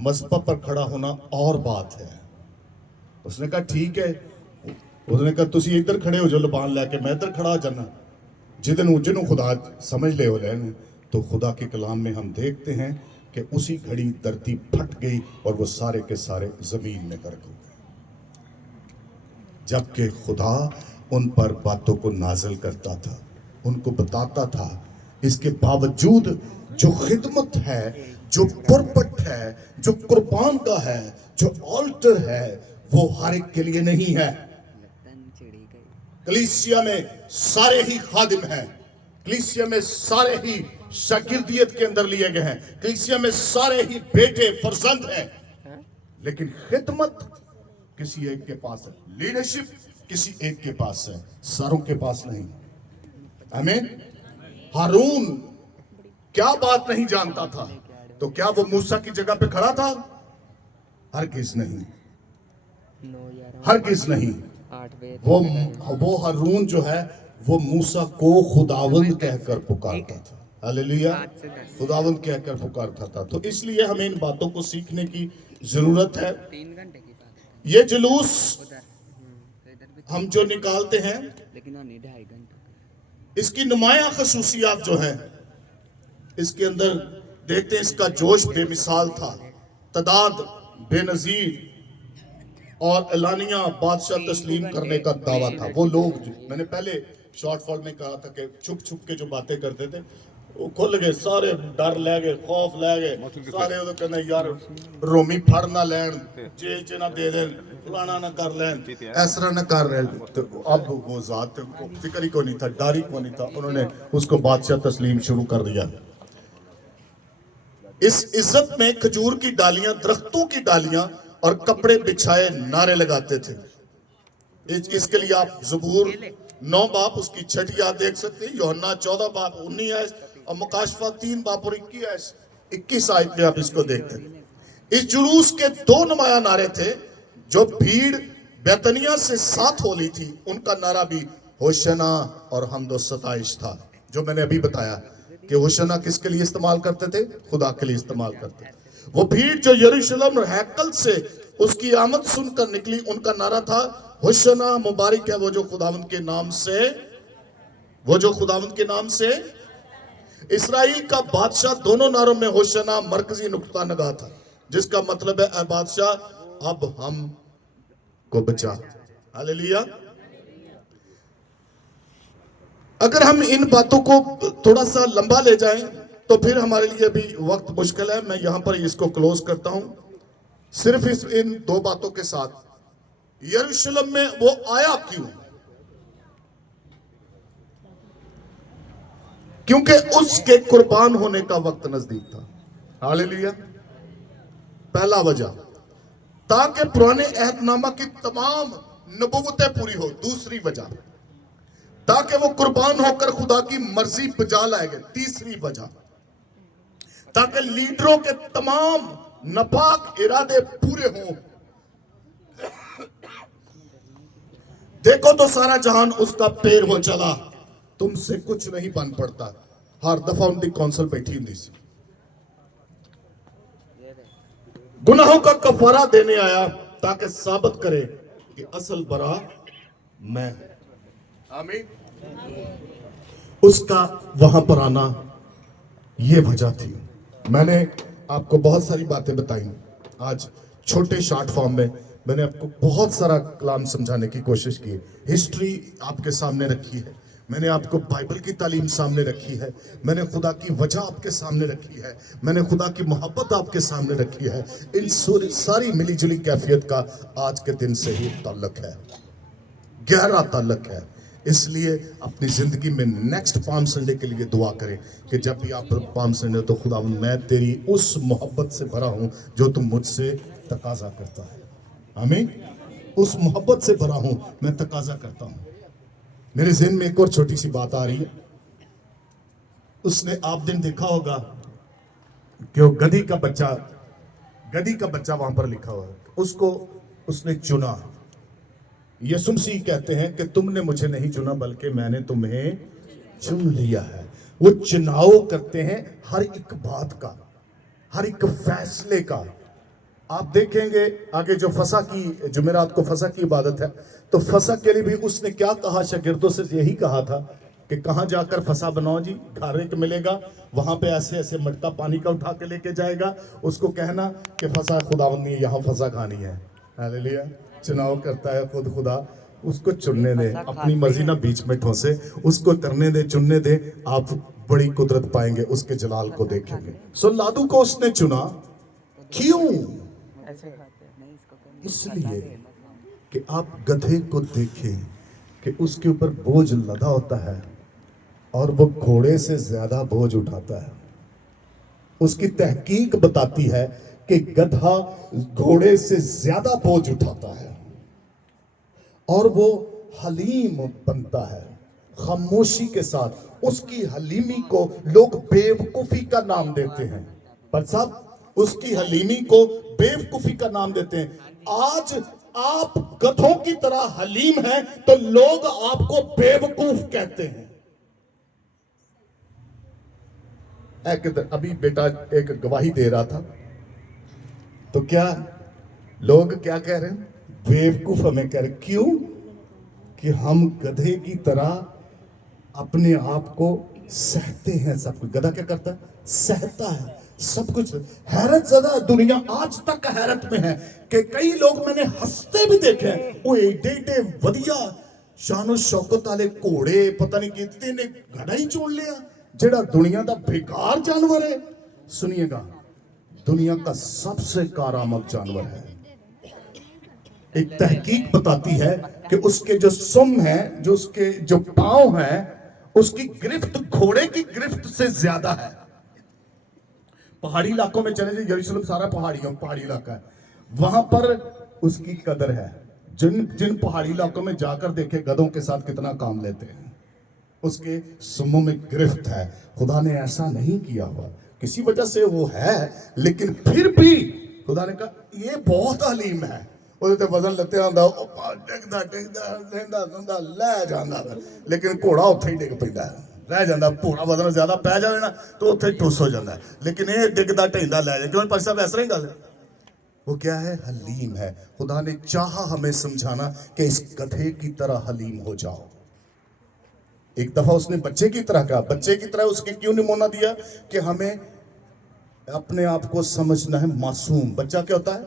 मसबा पर खड़ा होना और बात है। उसने कहा ठीक है, उसने कहा तुसी इधर खड़े हो जो लबान लैके मैं इधर खड़ा हो जाना, जिदन खुदा समझ ले हो लेने। तो खुदा के कलाम में हम देखते हैं कि उसी घड़ी धरती फट गई और वो सारे के सारे जमीन में गर्क हो गए, जबकि खुदा उन पर बातों को नाजिल करता था, उनको बताता था। इसके बावजूद जो खिदमत है, जो पुरपट है, जो कुर्बान का है, जो ऑल्टर है, वो हर एक के लिए नहीं है। कलीसिया में सारे ही खादिम हैं, कलीसिया में सारे ही शागिर्दियत के अंदर लिए गए हैं। कलीसिया में सारे ही बेटे फर्जंद हैं, लेकिन खिदमत किसी एक के पास है, लीडरशिप किसी एक के पास है, सारों के पास नहीं। आमीन। हारून क्या बात नहीं जानता था, तो क्या वो मूसा की जगह पे खड़ा था? हरगिज नहीं, हरगिज नहीं। वो हारून जो है वो मूसा को खुदावंद कहकर पुकारता था। हालेलुया। खुदावंद कहकर पुकारता था। तो इसलिए हमें इन बातों को सीखने की जरूरत है। ये जुलूस हम जो निकालते हैं, इसकी नुमाया खसूसियात जो है, इसके अंदर देखते हैं इसका जोश बेमिसाल था, तादाद बेनजीर और एलानिया बादशाह तस्लीम करने का दावा था। वो लोग जो मैंने पहले शॉर्ट फॉल में कहा था कि छुप छुप के जो बातें करते थे, वो खुल गए, सारे डर ले गए, खौफ ले गए, सारे वो कहने यार रोमी फड़ ना लैन, जेल च ना दे देन, फलाना ना कर लैन, ऐसा ना कर रहे। तो अब वो जात को फिक्र ही को नहीं था, डर ही को नहीं था, उन्होंने उसको बादशाह तस्लीम शुरू कर दिया। इस इज्जत में खजूर की डालियां, दरख्तों की डालियां और कपड़े बिछाए नारे लगाते थे। इसके लिए आप ज़बूर 9 बाप उसकी 6 आयत देख सकते हैं, यूहन्ना 14 बाप 19 आयत और मुकाशफा 3 बाप और 21 आयत में आप इसको देखते हैं। इस जुलूस के 2 नुमाया नारे थे। जो भीड़ बैतनिया से साथ हो ली थी, उनका नारा भी होशना और हमदो सताइश था। जो मैंने अभी बताया कि होशना किसके लिए इस्तेमाल करते थे? खुदा के लिए इस्तेमाल करते थे। वो भीड़ जो यरूशलेम हैकल से उसकी आमद सुनकर निकली, उनका नारा था होशना, मुबारक है वो जो खुदावंद के नाम से, वो जो खुदावंद के नाम से। इस्राएल का बादशाह दोनों नारों में होशना मरकजी नुक्ता नगा था, जिसका मतलब है ऐ बादशाह अब हम को बचा। हालेलुया। अगर हम इन बातों को थोड़ा सा लंबा ले जाएं तो फिर हमारे लिए भी वक्त मुश्किल है। मैं यहां पर इसको क्लोज करता हूं सिर्फ इन 2 बातों के साथ। यरूशलेम में वो आया क्यों? क्योंकि उसके कुर्बान होने का वक्त नजदीक था। हालेलुया। पहला वजह, ताकि पुराने अहदनामा की तमाम नबूवतें पूरी हो। दूसरी वजह, ताकि वो कुर्बान होकर खुदा की मर्जी बजा लाएंगे। तीसरी वजह, ताकि लीडरों के तमाम नापाक इरादे पूरे हों। देखो तो सारा जहान उसका पैर हो चला, तुमसे कुछ नहीं बन पड़ता। हर दफा उनकी कौंसल बैठी हुई सी। गुनाहों का कफारा देने आया ताकि साबित करे कि असल बरा मैं। आमीन। उसका वहां पर आना ये वजह थी। मैंने आपको बहुत सारी बातें बताई आज छोटे शॉर्ट फॉर्म में। मैंने आपको बहुत सारा कलाम समझाने की कोशिश की। हिस्ट्री आपके सामने रखी है, मैंने आपको बाइबल की तालीम सामने रखी है, मैंने खुदा की वजह आपके सामने रखी है, मैंने खुदा की मोहब्बत आपके सामने रखी है। इन सारी मिली जुली कैफियत का आज के दिन से ही ताल्लुक है, गहरा ताल्लुक है। इसलिए अपनी जिंदगी में नेक्स्ट पाम संडे के लिए दुआ करें कि जब भी आप पाम संडे, तो खुदा मैं तेरी उस मोहब्बत से भरा हूं जो तुम मुझसे तकाजा करता है। आमीन। उस मोहब्बत से भरा हूं, मैं तकाजा करता हूं। मेरे ज़हन में एक और छोटी सी बात आ रही है। उसने आप दिन देखा होगा कि वो गधी का बच्चा वहां पर लिखा हुआ है, उसको उसने चुना। यीशु मसीह कहते हैं कि तुमने मुझे नहीं चुना बल्कि मैंने तुम्हें चुन लिया है। वो चुनाव करते हैं हर एक बात का, हर एक फैसले का। आप देखेंगे आगे जो फसा की जुमेरात को फसा की इबादत है, तो फसा के लिए भी उसने क्या कहा? शागिर्दों से यही कहा था कि कहाँ जाकर फसा बनाओ जी, घर एक मिलेगा, वहां पे ऐसे ऐसे मटका पानी का उठा के लेके जाएगा। उसको कहना कि फसा खुदावंद ने यहाँ फसा खानी है। हालेलुया। चुनाव करता है खुद खुदा, उसको चुनने दे, अपनी मर्जी ना बीच में ठोसे, उसको करने दे, चुनने दे। आप बड़ी कुदरत पाएंगे, उसके जलाल को देखेंगे। सो लादू को उसने चुना। क्यों? इसलिए कि आप गधे को देखें कि उसके ऊपर बोझ लदा होता है, और वो घोड़े से ज्यादा बोझ उठाता है। उसकी तहकीक बताती है कि गधा घोड़े से ज्यादा बोझ उठाता है और वो हलीम बनता है खामोशी के साथ। उसकी हलीमी को लोग बेवकूफी का नाम देते हैं, पर साहब उसकी हलीमी को बेवकूफी का नाम देते हैं। आज आप गधों की तरह हलीम हैं तो लोग आपको बेवकूफ कहते हैं। अभी बेटा एक गवाही दे रहा था तो क्या लोग क्या कह रहे हैं? बेवकूफ हमें कह रहे। क्यों? कि हम गधे की तरह अपने आप को सहते हैं सब कुछ। गधा क्या करता है? सहता है सब कुछ। हैरत ज़्यादा दुनिया आज तक हैरत में है कि कई लोग मैंने हंसते भी देखे हैं। वो एडे एडे वधिया शानो शौकत वाले घोड़े पता नहीं कितने ने गधा ही चुन लिया जेड़ा दुनिया का बेकार जानवर है। सुनिएगा, दुनिया का सबसे कारामद जानवर है। एक तहकीक बताती है कि उसके जो सुम है, जो उसके जो पांव है, उसकी गिरफ्त घोड़े की गिरफ्त से ज्यादा है। पहाड़ी इलाकों में चले जाइए, यरूशलेम सारा पहाड़ी इलाका है, वहां पर उसकी कदर है। जिन पहाड़ी इलाकों में जाकर देखे गधों के साथ कितना काम लेते हैं, उसके सुमों में गिरफ्त है। खुदा ने ऐसा नहीं किया हुआ, किसी वजह से वो है, लेकिन फिर भी खुदा ने कहा ये बहुत हलीम है। ਉਹਦੇ ਵਜ਼ਨ ਲੱਤੇ ਆਂਦਾ ਉਹ ਡਿੱਗਦਾ ਰਹਿੰਦਾ ਹੁੰਦਾ ਲੈ ਜਾਂਦਾ, ਲੇਕਿਨ ਘੋੜਾ ਉੱਥੇ ਹੀ ਡਿੱਗ ਪੈਂਦਾ ਰਹਿ ਜਾਂਦਾ। ਘੋੜਾ ਵਜ਼ਨ ਜ਼ਿਆਦਾ ਪੈ ਜਾਵੇ ਨਾ ਤਾਂ ਉੱਥੇ ਠੁੱਸ ਹੋ ਜਾਂਦਾ, ਲੇਕਿਨ ਇਹ ਡਿੱਗਦਾ ਢੈਂਦਾ ਲੈ ਜਾਏ। ਕਿਉਂ ਭਾਈ ਸਾਹਿਬ ਇਸ ਤਰ੍ਹਾਂ ਹੀ ਗੱਲ? वो क्या है? हलीम है। खुदा ने चाहा हमें समझाना कि इस गधे की तरह हलीम हो जाओ। एक दफा उसने बच्चे की तरह कहा, बच्चे की तरह उसके क्यों नमूना दिया कि हमें अपने आप को समझना है मासूम। बच्चा क्या होता है?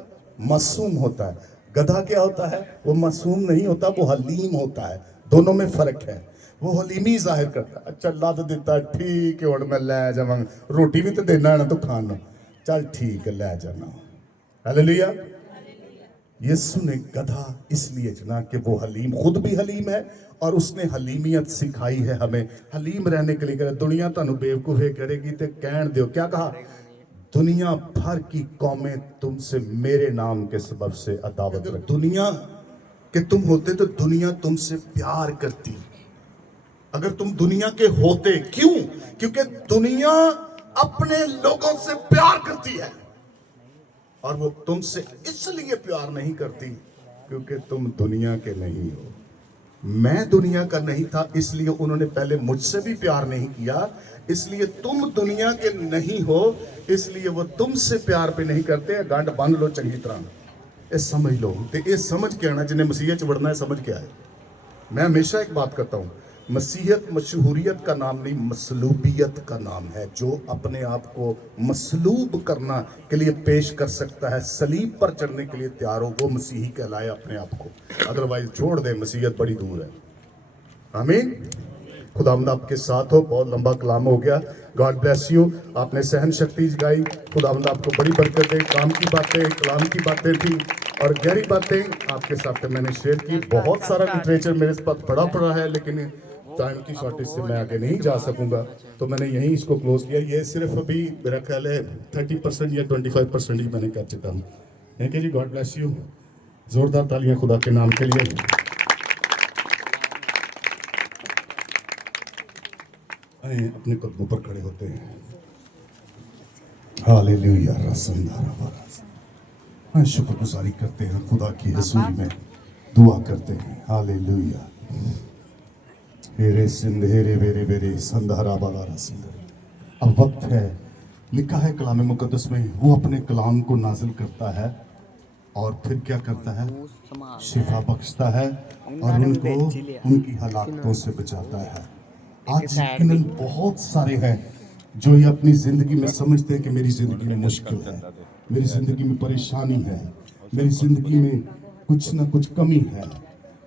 मासूम होता है। गधा क्या होता है? वो मासूम नहीं होता, वो हलीम होता है। दोनों में फर्क है। वो हलीमी जाहिर करता है। अच्छा लद देता है, ठीक है और मैं ले जावांगा, रोटी भी तो देना है ना तो खाना, चल ठीक है ले जाना। हालेलुया। यीशु ने गधा इसलिए चुना कि वो हलीम, खुद भी हलीम है और उसने हलीमियत सिखाई है हमें हलीम रहने के लिए। करे दुनिया तानू बेवकूफे करेगी तो कहन दो। क्या कहा? दुनिया भर की कौमें तुमसे मेरे नाम के सबब से अदावत रख। दुनिया के तुम होते तो दुनिया तुमसे प्यार करती। अगर तुम दुनिया के होते, क्यों? क्योंकि दुनिया अपने लोगों से प्यार करती है और वो तुमसे इसलिए प्यार नहीं करती क्योंकि तुम दुनिया के नहीं हो। मैं दुनिया का नहीं था इसलिए उन्होंने पहले मुझसे भी प्यार नहीं किया, इसलिए तुम दुनिया के नहीं हो इसलिए वो तुमसे प्यार पे नहीं करते। गंढ बन लो चंगी तरह, ये समझ लो। तो ये समझ के आना जिन्हें मसीहत वड़ना है, समझ के आए। मैं हमेशा एक बात करता हूँ, मसीहत मशहूरियत का नाम नहीं, मसलूबियत का नाम है। जो अपने आप को मसलूब करना के लिए पेश कर सकता है, सलीब पर चढ़ने के लिए तैयार हो, वो मसीही कहलाए अपने आप को। अदरवाइज छोड़ दे, मसीहत बड़ी दूर है। आमीन। खुदावंद आपके साथ हो। बहुत लंबा कलाम हो गया। God bless you. आपने सहन शक्ति जगाई। खुदावंद आपको बड़ी बरकत दे। काम की बातें, कलाम की बातें थी और गहरी बातें आपके साथ मैंने शेयर की। बहुत सारा लिटरेचर मेरे पास पड़ा है, लेकिन टाइम की शॉर्टेज से मैं आगे नहीं जा सकूंगा, तो मैंने यहीं इसको क्लोज किया। ये सिर्फ अभी मेरा ख्याल है 30% या 25% ही मैंने कर चुका हूँ। थैंक यू जी। God bless you. जोरदार तालियां खुदा के नाम के लिए। आइए अपने कदमों पर खड़े होते हैं। हालेलुया। हाँ, शुक्रगुजारी करते हैं खुदा की हजूरी में, दुआ करते हैं। हालेलुया। हेरे सिंध हेरे बेरे बेरे संधारा बालारा सिंध। अब वक्त है, लिखा है कलाम मुकद्दस में, वो अपने कलाम को नाजिल करता है और फिर क्या करता है? शिफा बख्शता है और उनको उनकी हलाकतों से बचाता है। आज यकीनन बहुत सारे हैं जो ये अपनी जिंदगी में समझते हैं कि मेरी जिंदगी में मुश्किल है, मेरी जिंदगी में परेशानी है, मेरी जिंदगी में कुछ ना कुछ कमी है।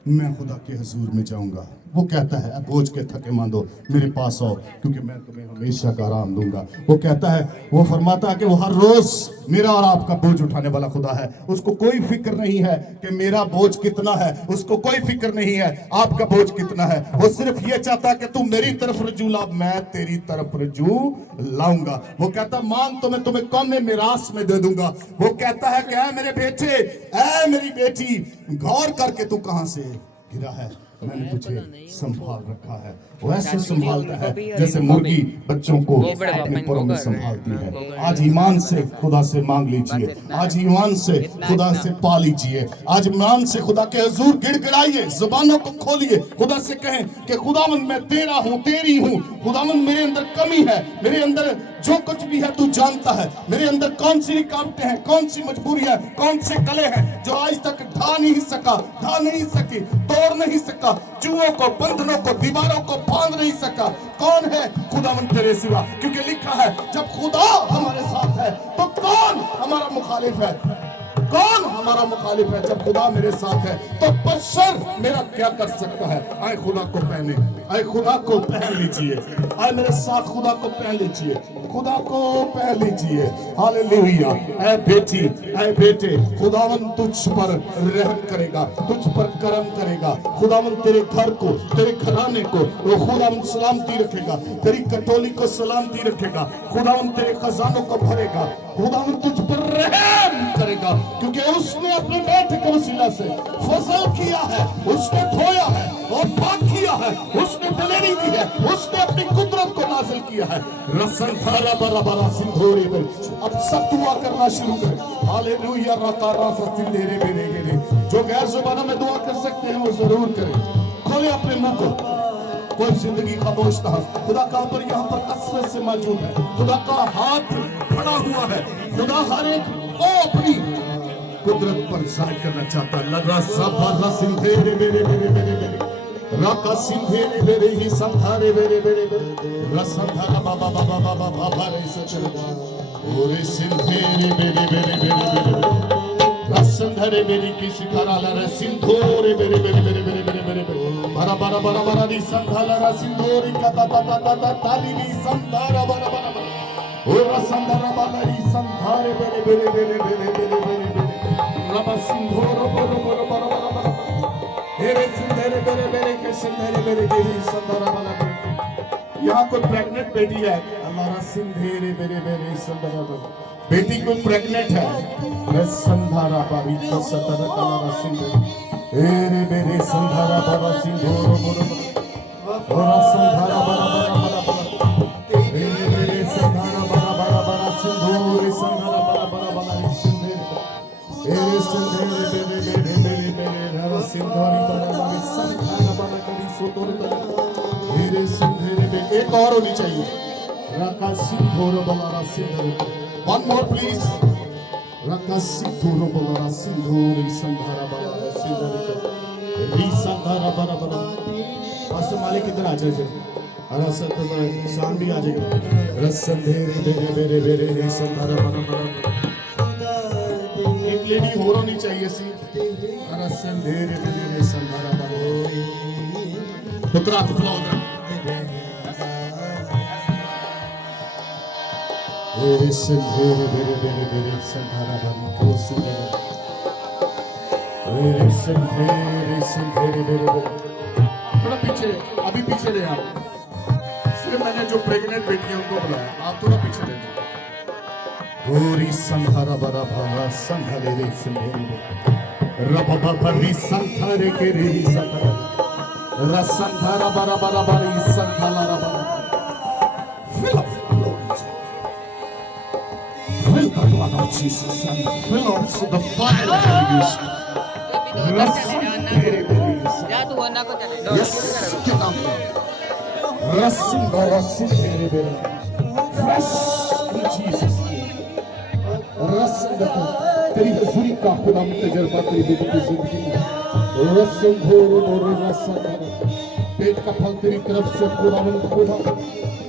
मैं खुदा के हुजूर में जाऊंगा, वो कहता है बोझ के थके मांदो मेरे पास आओ क्योंकि मैं तुम्हें हमेशा का आराम दूंगा। वो कहता है, वो फरमाता है कि वो हर रोज मेरा और आपका बोझ उठाने वाला खुदा है। उसको कोई फिक्र नहीं है कि मेरा बोझ कितना है, उसको कोई फिक्र नहीं है आपका बोझ कितना है। वो सिर्फ ये चाहता है कि तू मेरी तरफ रजू ला, मैं तेरी तरफ रजू लाऊंगा। वो कहता मांग तो मैं तुम्हें कौने मिरास में दे दूंगा। वो कहता है कि ऐ मेरे बेटे, ऐ मेरी बेटी, गौर करके तू कहां से गिरा है, मैंने तुझे संभाल रखा है। वो ऐसे संभालता है जैसे मुर्गी बच्चों को अपने पुरों में संभालती है। आज ईमान से खुदा से मांग लीजिए, आज ईमान से खुदा से पा लीजिए, आज ईमान से खुदा के हुजूर गिड़गिड़ाइए, जुबानों को खोलिए, खुदा से कहें कि खुदावंद मैं तेरा हूँ, तेरी हूँ। खुदावंद मेरे अंदर कमी है, मेरे अंदर जो कुछ भी है तू जानता है। मेरे अंदर कौन सी रुकावटें हैं, कौन सी मजबूरी है, कौन से कले हैं जो आज तक ढा नहीं सका, ढा नहीं सकी, तोड़ नहीं सका, जुओं को, बंधनों को, दीवारों को बांध नहीं सका। कौन है खुदावंद तेरे सिवा? क्योंकि लिखा है जब खुदा हमारे साथ है तो कौन हमारा मुखालिफ है? कौन हमारा मुखालिफ है? जब खुदा मेरे साथ है तो बशर मेरा क्या कर सकता है? आए खुदा को पहने, आए खुदा को पहन लीजिए, आए मेरे साथ खुदा को पहन लीजिए, खुदा को पहन लीजिए। हालेलुया। ऐ बेटी, ऐ बेटे, खुदावन तुझ पर रहम करेगा, तुझ पर करम करेगा। खुदावन तेरे घर को, तेरे घराने को वो खुदावन सलामती रखेगा, तेरी कटोली को सलामती रखेगा। खुदावन तेरे खजानों को भरेगा, खुदावन तुझ पर रहम करेगा क्योंकि उसने अपने बेटे के वसीला से फसल किया है, उसने धोया है और पाक किया है, उसने दिलेरी की है, उसने अपनी कुदरत को नाजिल किया है। रसन थारा बरा बरा सिंधोरी में अब सब दुआ करना शुरू करें। हालेलुया। रका रसा सिंधेरे बेरे बेरे। जो गैर जुबानों में दुआ कर सकते हैं वो जरूर करें। खोले अपने मुंह को, कोई जिंदगी खामोश ना। खुदा का पर यहाँ पर कसरत से मौजूद है, खुदा का हाथ खड़ा हुआ है। खुदा हर एक को अपनी कुदरत पर जाहिर करना चाहता है। लगा सब सिंधेरे बेरे बेरे बेरे बेरे राका सिंधेरे बेरे ही संधारे बेरे बेरे बेरे रसंधारा बाबा बाबा बाबा बाबा रे सचल ओरे सिंधेरे बेरे बेरे बेरे बेरे रसंधारे बेरे की सिखारा ला सिंधोरे बेरे बेरे बेरे बेरे बेरे बेरे बेरे बरा बरा बरा बरा दी संधाला रा सिंधोरी का ता ता ता ता ताली नी संधारा बरा बरा बरा ओ रसंधारा बाला री संधारे बेरे बेरे बेरे बेरे बेरे बेरे रबा सिंधोरो बोरो बोरो बरा बरा बरा तेरे सिंधेरे बेरे बेरे के सिंधेरे बेरे के संधारा बाला। यहाँ कोई प्रेग्नेंट बेटी है, हमारा सिंधेरे बेरे बेरे संधारा बाला। बेटी कोई प्रेग्नेंट है, मैं संधारा बारी तो सतरा कलारा सिंधेरे तेरे बेरे संधारा बाबा सिंधोरो बोरो बोरो और संधारा बारा बारा बारा बारा तेरे बेरे संधारा बारा बारा बारा सिंधोरे संधारा बारा बारा बारा सिंधेरे तेरे सिंधेरे बेरे बेरे बेरे बेरे रवा सिंधोरी बारा बारा संधारा बारा कड़ी सोतोरे तेरे सिंधेरे बेरे। एक और होनी चाहिए, रका सिंधोरो बारा सिंधोरे। One more please. रका सिंधोरो बारा सिंधोरे संधारा बारा सिंधोरे री संधारा बारा बारा। पास्टर मालिक इधर आ जाइए, रसत में शाम भी आ जाएगा। रसंधेरे बेरे बेरे बेरे री संधारा बारा बारा। एक लेडी हो नहीं चाहिए सी रसंधेरे बेरे री संधारा बारा। पुत्रा पुत्रा तेरे सिंधेरे बेरे बेरे बेरे संधारा बारा को सुनेगा। तेरे सिंधेरे सिंधेरे बेरे बेरे। थोड़ा पीछे, अभी पीछे रहे आप। सिर्फ मैंने जो प्रेग्नेंट बेटियां उनको बुलाया, आप थोड़ा पीछे रहे। गोरी संधारा बरा भावा संधारे रे सिंधेरे रबा बरी संधारे के रे संधारा रसंधारा बरा बरा बरी संधारा बरा। Fill up, fill the blood of Jesus and fill us the fire of the Holy Ghost. रसंधारे बेरे जा तू वरना को चले। Yes, get down. Racing, racing, fresh in Jesus. रसंग तेरी हजूरी का खुदा तजर्बा तेरी बेटी की जिंदगी में। रसंग भोरो भोरो रसंग पेट का फल तेरी तरफ से खुदावंद खुदा,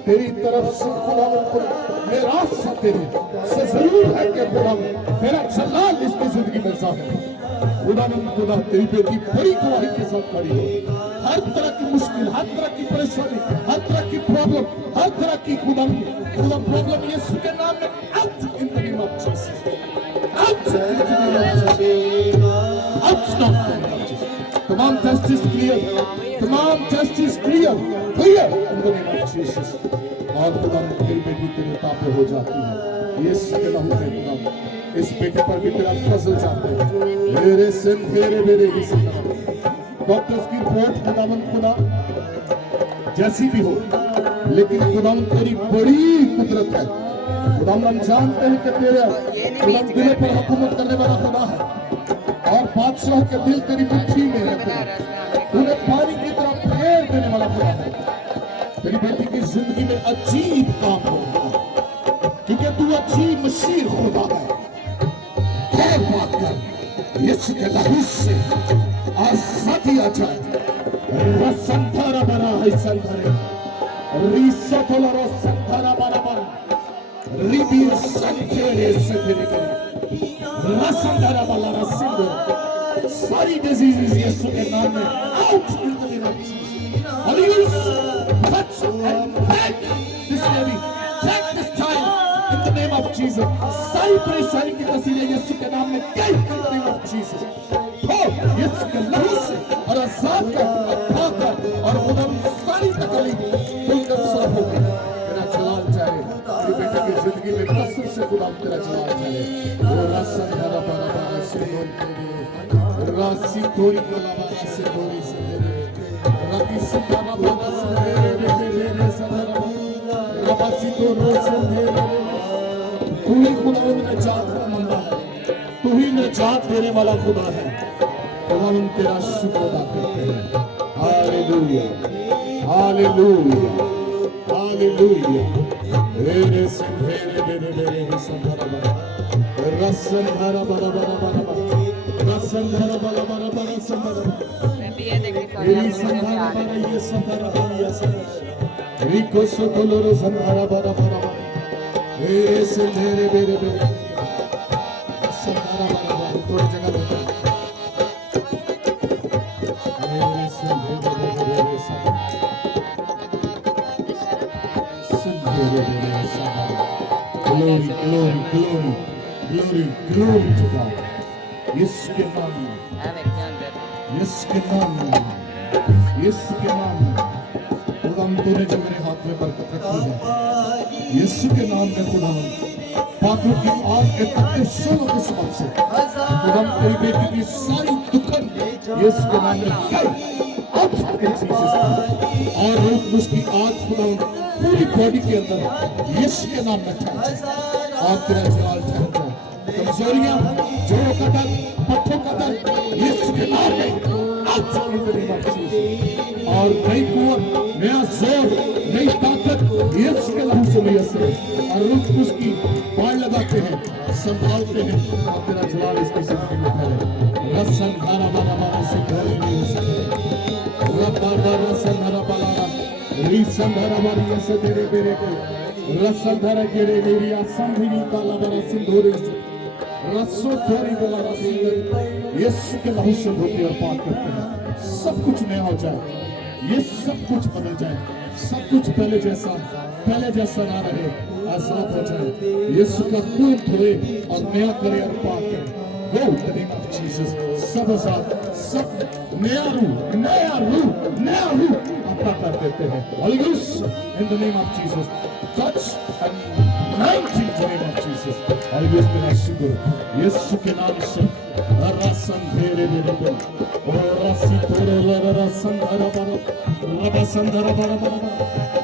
तेरी तरफ से खुदावंद खुदा। मेरा आशा तेरे से जरूर है कि खुदावंद तेरा जलाल इसकी जिंदगी में ज़ाहिर खुदा तेरी बेटी बड़ी गवाही के साथ खड़ी हो। हर तरह की मुश्किल, हर तरह की परेशानी, हर तरह की प्रॉब्लम, हर तरह की खुदा प्रॉब्लम यीशु के नाम में out in the name of Jesus. Out in the name of Jesus. Out now in the name of Jesus. तमाम टेस्ट इज क्लियर, तमाम test is clear clear in the name of Jesus. और खुदा तेरी बेटी तेरे तापे हो जाती है यीशु के नाम में। खुदा इस बेटे पर भी तेरा फजल चाहते हैं मेरे सिर मेरे यीशु। डॉक्टर्स की रिपोर्ट खुदा जैसी भी हो, लेकिन खुदा तेरी बड़ी कुदरत है। खुदा हम जानते हैं कि तेरा खुदा दिलों पर हुकूमत करने वाला खुदा है और बादशाह के दिल तेरी मुट्ठी में है। उन्हें पानी की तरह फेर देने वाला खुदा है। तेरी बेटी की जिंदगी में अजीब काम हो रहा है क्योंकि तू अजीब मसीह खुदा है। फेर बात कर यीशु के लहू से आजादी आ जाए। रसंधारा बना है संधारे रीसा तोला संधारा बना बना रिबी संधेरे से तेरे करे रसंधारा बना रसिंदो सारी डिजीजेस यीशु के नाम में out in the name of Jesus. Hallelujah. Touch and take this lady, take this child in the name of Jesus. सारी परेशानी की तस्वीरें यीशु के नाम में गई in the name of Jesus. हो यीशु के लहू से और आजाद कर और खुदा सारी तकलीफ खुलकर साफ हो गई। तेरा जलाल चाहे तेरी बेटे की जिंदगी में कसम से खुदा तेरा जलाल चाहे। वो रसन हरा बरा बरा से बोल तेरे रासी थोड़ी गलावा से थोड़ी से तेरे राती से बाबा बाबा से तेरे तेरे सदरा रासी तो रोज तेरे तू ही खुदा नजात का मंदा है, तू ही नजात देने वाला खुदा है। खुदा हम तेरा शुक्र अदा करते हैं। Hallelujah hallelujah hallelujah. मेरे संधेरे मेरे मेरे संधरा बरा रसन हरा बरा बरा बरा रसन हरा बरा बरा बरा संधरा मेरी संधरा बरा ये संधरा बरा ये संधरा रिको सोतोलो संधरा बरा बरा मेरे संधेरे मेरे मेरे संधरा बरा बरा थोड़ी जगह बता मेरे संधेरे मेरे Glory, glory, glory, glory, glory to God. यीशु के नाम में, यीशु के नाम में, यीशु के नाम में। खुदा तूने जो मेरे हाथ में बरकत रखी है, यीशु के नाम में खुदा पापों की आग के तत्ते सुनो के सबब से खुदा तेरी बेटी की सारी दुखन यीशु के नाम में गई आउट इन जीसस नेम। और रूप उसकी आग खुदा पूरी बॉडी के अंदर यीशु के नाम में ठहर जाए और तेरा जलाल ठहर जाए। कमजोरियां, जोड़ों का दर्द, पट्टों का दर्द यीशु के नाम में out in the name of Jesus. और नई कुव्वत, नया जोर, नई ताकत यीशु के नाम से मुयस्सर और रूप उसकी बाढ़ लगाते हैं, संभालते हैं और तेरा जलाल इसकी जिंदगी में फैले। रसन धारा बारा बारा से घोड़े नहीं हो सकते रब्बा रसन धारा बारा रिसंधरा बारिया से तेरे बेरे को रसंधरा के रे मेरिया संधिनी काला बरा सिंदूर रसो थोड़ी बोला रसिंदर यीशु के लहू से धोते और पाक करते हैं। सब कुछ नया हो जाए, ये सब कुछ बदल जाए, सब कुछ पहले जैसा ना रहे, आजाद हो जाए। यीशु का खून धोए और नया करे और पाक करे। Go in the name of Jesus. सब आजाद, सब नया रूह अता कर देते हैं। Hallelujah in the name of Jesus. Touch and anointing in the name of Jesus. Hallelujah तेरा शुक्र यीशु के नाम से रसन तेरे मेरे पे और रसी तेरे रसन धरा बरा रसन धरा बरा बरा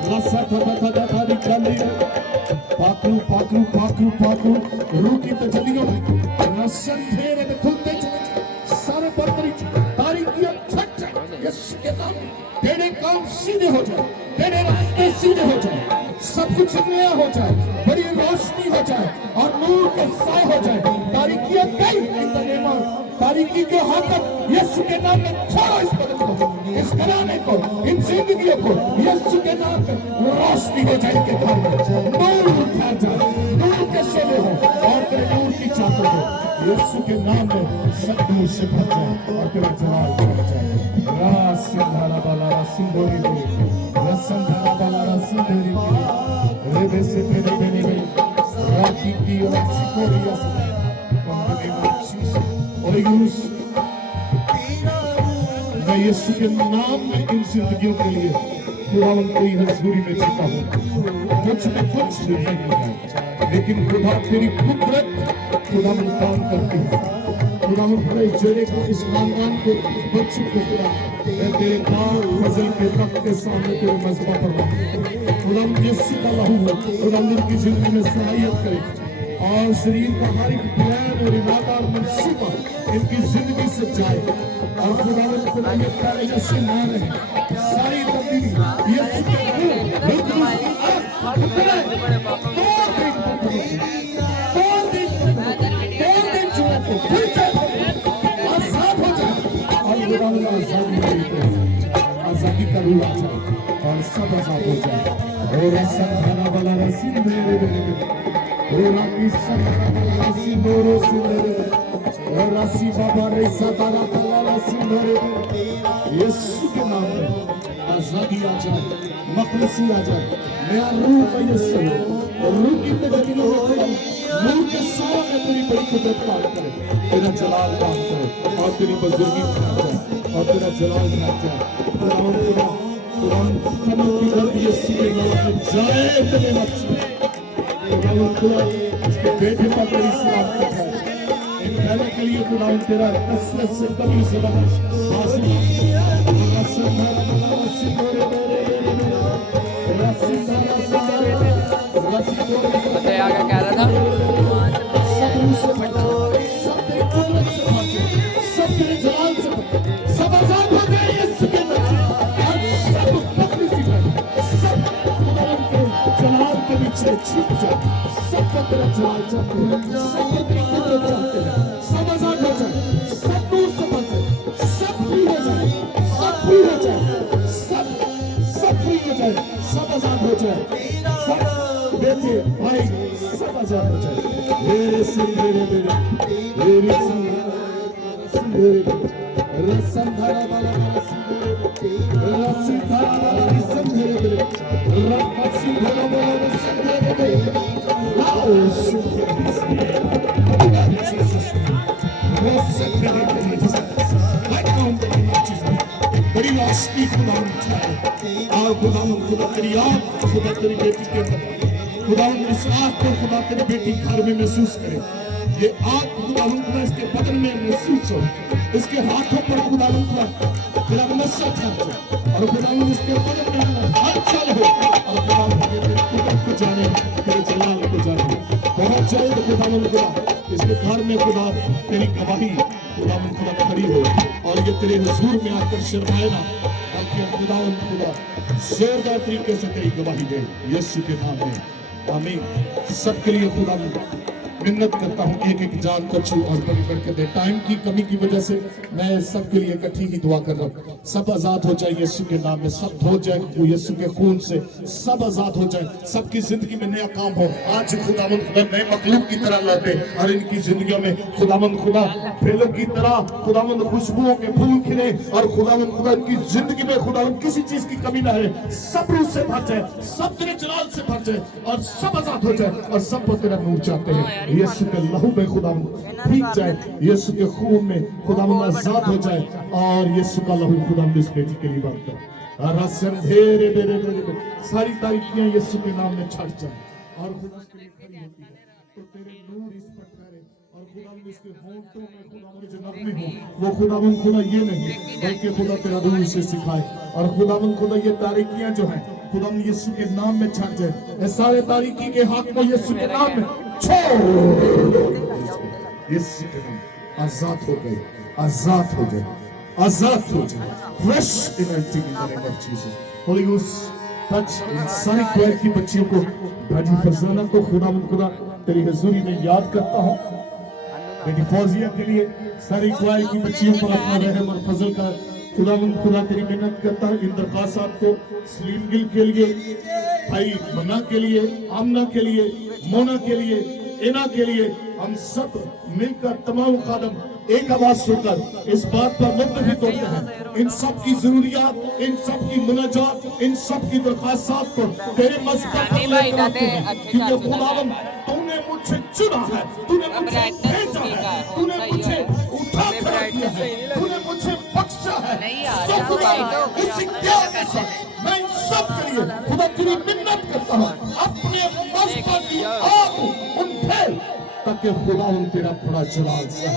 रसा था खाली खाली पाकू पाकू पाकू पाकू रूह की तजलियों में रसन तेरे में खुलते चले सारे बर्तरी तारीकियां छट जाए यीशु के नाम में। तेरे काम सीधे हो जाए, तेरे रास्ते सीधे हो जाए, सब कुछ नया हो जाए, बड़ी रोशनी हो जाए और नूर के साए हो जाए। तारीकियां गई इन द नेम ऑफ तारीकी के हाकम यीशु के नाम में छोड़ो इस बदन को, इस घराने को, इन जिंदगियों को यीशु के नाम में रोशनी हो जाए के घर में नूर उठा जाए, नूर के सोने हो और तेरे नूर की चादर हो यीशु के के नाम में सब दूर से भर जाए और तेरा जलाल भर जाए। रास सिंधारा बाला सिंधोरी रे, रसन धारा बाला सिंधोरी रे, रेबे से तेरे बेने में राती की और सिकोरिया से और यूस मैं यीशु के नाम में इन जिंदगियों के लिए खुदावन तेरी हजूरी में झुका हूँ। मुझ में कुछ नहीं है, लेकिन खुदा तेरी कुदरत खुदावन काम करती है। खुदावन तेरे जोड़े को, इस खानदान को, बच्चों को खुदा मैं तेरे पाक फजल के रब के सामने तेरे मज़बा पर रखूं। खुदावन यीशु का लहू है, खुदावन उनकी जिंदगी में सहायत करे और शरीर का हर एक प्लान और इरादा और मंसूबा इनकी जिंदगी से जाए और खुदावन खुदा ये प्यारे जैसे ना रहे। सारी तब्दीली यीशु के आजादी का रूह आ जाए और सब आजाद हो जाए। और ऐसा खाना वाला रसीद रासी मोरो सिंदरे रासी बाबा रे सतारा तला रासी मोरे। यीशु के नाम में आजादी आ जाए, मखलसी आ जाए, नया रूह का यीशु रूह की तगड़ी हो रूह के सामने तेरी बड़ी कुदरत काम करे, तेरा जलाल काम करे और तेरी बुजुर्गी काम करे और तेरा जलाल काम जाए। कुरान कमल की घर यीशु के नाम में जाए तेरे बच्चे इसके बेटे पर तेरी सलामत है। इन पहले के लिए खुदावन तेरा कसरत से कभी से आगे कह रहा था सब तेरे जलाल से सब आजाद हो जाए यीशु के नाम सब खुदावन के जलाल के नीचे छिप जाए। सबका तेरा जलाल चाहते हैं, सबका तेरी कुदरत चाहते हैं, सब आजाद हो जाए, सब दूर से बचे, सब फ्री हो जाए, सब फ्री हो जाए, सब फ्री हो जाए, सब आजाद हो जाए, सब बेटे भाई सब आजाद हो जाए। मेरे सिंधेरे मेरे सिंधेरे रसन धारा वाला सिंधेरे रसी धारा वाला सिंधेरे रब्बा सिंधेरा वाला सिंधेरे बड़ी वास्ती खुदावन उठाए और खुदावन खुदा तेरी आँख खुदा तेरी बेटी के अंदर खुदावन इस आँख को खुदा तेरी बेटी घर में महसूस करे। ये आँख खुदावन खुदा इसके बदन में महसूस हो, इसके हाथों पर खुदावन खुदा तेरा नशा था और खुदावन इसके बदन में हलचल हो और खुदावन तेरी कुदरत को जाने, तेरे जलाल को जाने। बहुत जल्द खुदावन खुदा इसके घर में खुदा तेरी गवाही खुदावन खुदा खड़ी हो और ये तेरे हुजूर में आकर शर्माए ना, बल्कि खुदावन खुदा जोरदार तरीके से तेरी गवाही दे यीशु के नाम में आमीन। सबके लिए खुदावन मिन्नत करता हूँ एक एक जान को छू और बड़ी बढ़ के दे। टाइम की कमी की वजह से मैं सबके लिए इकट्ठी ही दुआ कर रहा हूँ। सब आजाद हो जाए यीशु के नाम में, सब धो जाए यीशु के खून से, सब आजाद हो जाए, सबकी जिंदगी में नया काम हो। आज खुदावंद खुदा नए मखलूक की तरह लौटे और इनकी जिंदगियों में खुदावंद खुदा फूलों की तरह खुदावंद खुशबुओं के फूल खिले और खुदावंद खुदा इनकी जिंदगी में खुदावंद किसी चीज की कमी ना रहे, सब रूह से भर जाए, सब तेरे जलाल से भर जाए और सब आजाद हो जाए और सब को तेरा नूर चाहते हैं। यीशु के लहू में खुदावंद भीग जाए, यीशु के खून में खुदावंद आजाद हो जाए और यीशु का लहू खुदावंद इस बेटी के लिए बांटता है। रसन धेरे मेरे मेरे सारी तारीफियां यीशु के नाम में छट जाए और खुदा के लिए खड़ी होती है तो तेरे नूर इस पर ठहरे और खुदावंद इसके होंठों में खुदावंद जो नगमे हो वो खुदावंद खुदा ये नहीं बल्कि खुदा तेरा रूह से सिखाए और खुदावंद खुदा ये तारीफियां जो है खुदावंद यीशु के नाम में छट जाए। ये सारे तारीकी के हाथ में यीशु के नाम में यीशु के नाम आजाद हो गए, आजाद हो गए, आजाद हो जाए। Fresh energy in the name of Jesus. Holi ghost touch in सारी क्वायर की बच्चियों को, भाजी फरजाना को खुदावंद खुदा तेरी हुजूरी में याद करता हूँ। बेटी फौजिया के लिए सारी क्वायर की बच्चियों पर अपना रहम और फजल का खुदावंद खुदा तेरी मिन्नत करता हूँ। इन दरखास्त को सलीम गिल के लिए, भाई मना के लिए, आमना के लिए, मोना के लिए, एना के लिए हम सब मिलकर तमाम खादम एक आवाज सुनकर इस बात पर मुत्तफिक होते हैं, इन सब की जरूरियात, इन सब की मुनाजात, इन सब की दरख्वास्त को तेरे मज़हब पर लेकर आते हैं, क्योंकि खुदावंद तूने मुझे चुना है, तूने मुझे भेजा है, तूने मुझे उठा कर दिया है, तूने मुझे बख्शा है। शुक्र इस इख्तियार के साथ मैं इन सब के लिए खुदा तेरी मिन्नत करता हूँ, अपने मज़हब की आग उठे ताकि खुदावंद तेरा बड़ा जलाल है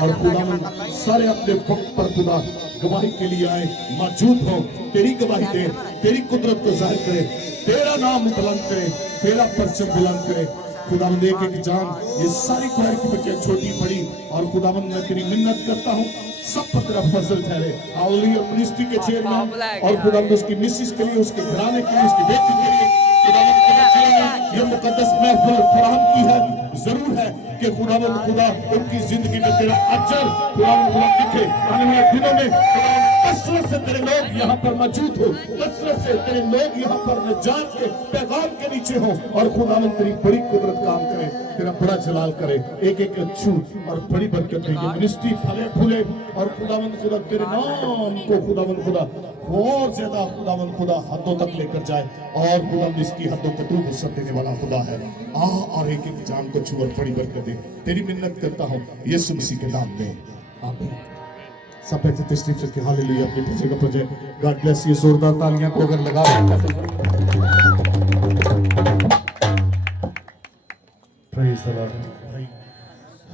और खुदावंद सारे अपने वक्त पर खुदा गवाही के लिए आए, मौजूद हो, तेरी गवाही दे, तेरी कुदरत को जाहिर करे, तेरा नाम बुलंद करे, तेरा परचम बुलंद करे। खुदावंद एक एक जान ये सारी कुरान की बच्चियां छोटी बड़ी और खुदावंद मैं तेरी मिन्नत करता हूँ, सब पर तेरा फजल ठहरे। हालेलुया। मिनिस्ट्री के चेयरमैन और खुदावंद उसकी मिसेस के लिए, उसके घराने के लिए, उसकी बेटी के लिए खुदावंद के बच्चे ने ये मुकद्दस महफिल फराहम की है। जरूर है कि खुदावंद खुदा उनकी जिंदगी में तेरा अजर खुदावंद खुदा दिखे। आने वाले दिनों में खुदावंद कसरत से तेरे लोग यहाँ पर मौजूद हो, कसरत से तेरे लोग यहाँ पर निजात के पैगाम के नीचे हो और खुदावंद तेरी बड़ी कुदरत काम करे, तेरा बड़ा जलाल करे। एक एक अच्छू और बड़ी बरकत दे, ये मिनिस्ट्री फले फूले और खुदावंद खुदा तेरे नाम को खुदावंद खुदा और ज्यादा खुदावंद खुदा हदों तक लेकर जाए और खुदावंद इसकी हदों को तू वसअत देने वाला खुदा है। आ और एक एक जान को छू और बड़ी बरकत दे, तेरी मिन्नत करता हूँ यीशु मसीह के नाम में, आमीन। सब ऐसे तस्लीम से कि हालेलुया। अपने पीछे का प्रोजेक्ट गॉड ब्लेस यू। जोरदार तालियां को अगर लगा प्रेज द लॉर्ड।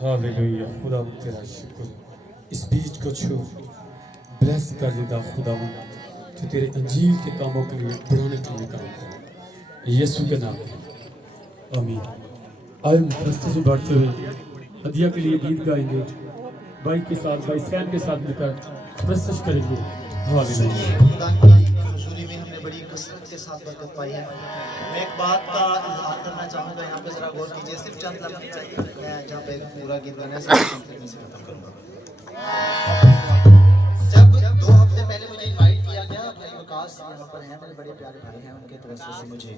हालेलुया। खुदा तेरा शुक्र, इस बीच को छू ब्लेस कर देता खुदावंद, तो तेरे अंजील के कामों के लिए बढ़ाने के लिए काम कर, यीशु के नाम में आमीन। आए रास्ते से बढ़ते हुए हदिया के लिए गीत गाएंगे, भाई के साथ, भाई सैम के साथ मिलकर प्रस्तुत करेंगे। खुदा की हुजूरी में हमने बड़ी कसरत के साथ बरकत पाई है। मैं एक बात का इजहार करना चाहूँगा, यहाँ पे जरा गौर कीजिए, सिर्फ चंद लफ्ज़ चाहिए, मैं जहाँ पे पूरा गीत गाने से खत्म करूँगा। जब 2 हफ्ते पहले मुझे इनवाइट किया गया, भाई विकास यहाँ पर हैं, मेरे बड़े प्यारे भाई हैं, उनके तरफ से मुझे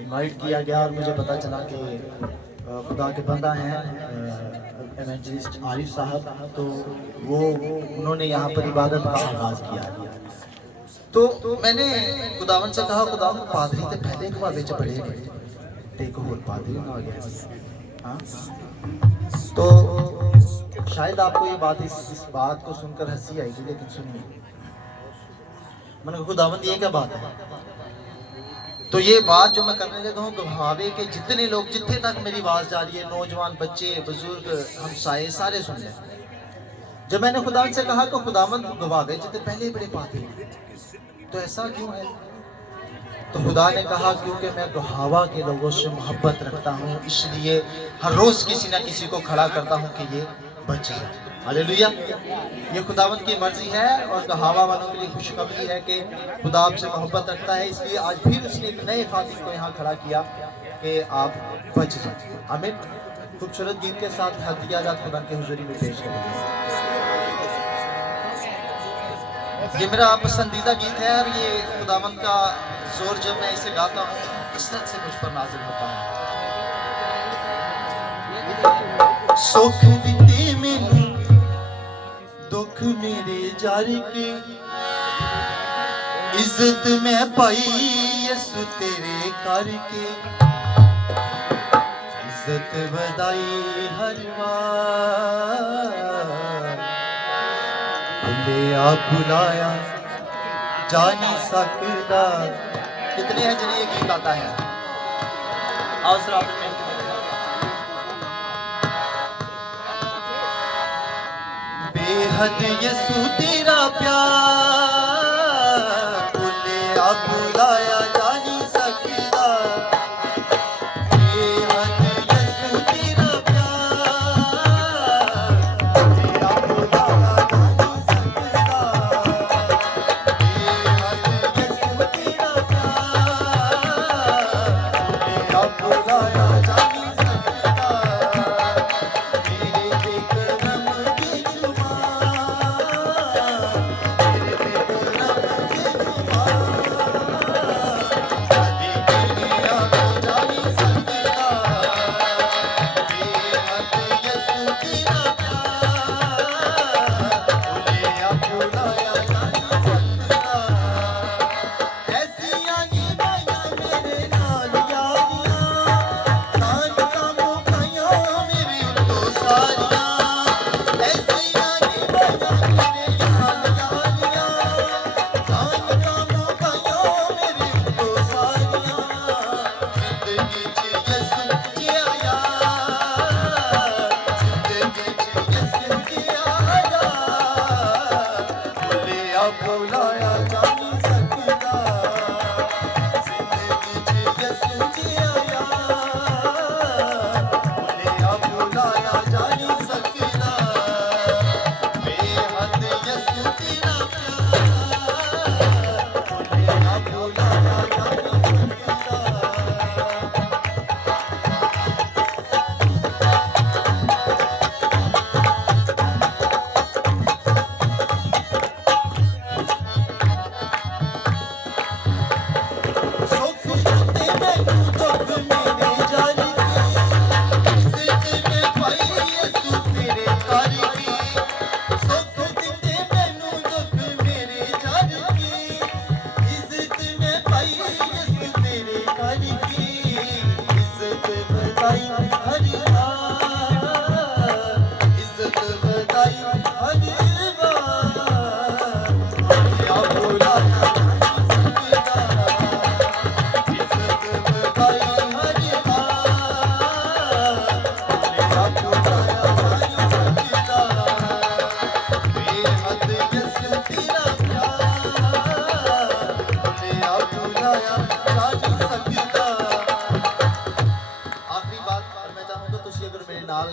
इनवाइट किया गया और मुझे पता चला कि खुदा के बंदा हैं एवेंजलिस्ट आरिफ साहब, तो वो उन्होंने यहाँ पर इबादत का आगाज़ किया। तो मैंने खुदावन से कहा, खुदावन पादरी तो पहले के बाबे च पढ़े गए, देखो होर पादरी ना आ गया। हाँ, तो शायद आपको ये बात इस बात को सुनकर हंसी आएगी, लेकिन सुनिए, मैंने खुदावन ये क्या बात है। तो ये बात जो मैं करने लगा हूँ, गवावे के जितने लोग, जितने तक मेरी आवाज़ जा रही है, नौजवान, बच्चे, बुजुर्ग, हमसाए, सारे सुन लें। जब मैंने खुदावन से कहा कि खुदावन गवावे जितने पहले बड़े पाते, तो ऐसा क्यों है? तो खुदा ने कहा क्योंकि मैं गवावा के लोगों से मोहब्बत रखता हूँ, इसलिए हर रोज़ किसी ना किसी को खड़ा करता हूँ कि ये बच जाए। हालेलुया। ये खुदावंद की मर्जी है और गहावा वालों के लिए खुशखबरी है कि खुदा आपसे मोहब्बत रखता है, इसलिए आज फिर उसने एक नए खातिन को यहाँ खड़ा किया कि आप बच जाए। आमीन। खूबसूरत गीत के साथ हदिया जात खुदा के हुजूरी में पेश करेंगे। ये मेरा पसंदीदा गीत है और ये खुदावंद का जोर जब मैं इसे गाता हूँ, कसरत से मुझ पर नाज़िल होता है। सुख दिते मैनू दुख मेरे जार के, इज्जत मैं पाई यसु तेरे करके, इज्जत बधाई हर बार, बुलाया बुलाया जा नहीं सकता। कितने हैं जिन्हें ये गीत आता है? आओ सर आप बेहद यसू तेरा प्यार, बुलाया बुलाया जा नहीं सकता। बेहद यसू तेरा प्यार, बुलाया बुलाया जा नहीं सकता। बेहद यसू तेरा प्यार, बुलाया बुलाया जा नहीं सकता। मेरे बेकरम की जुबान, मेरे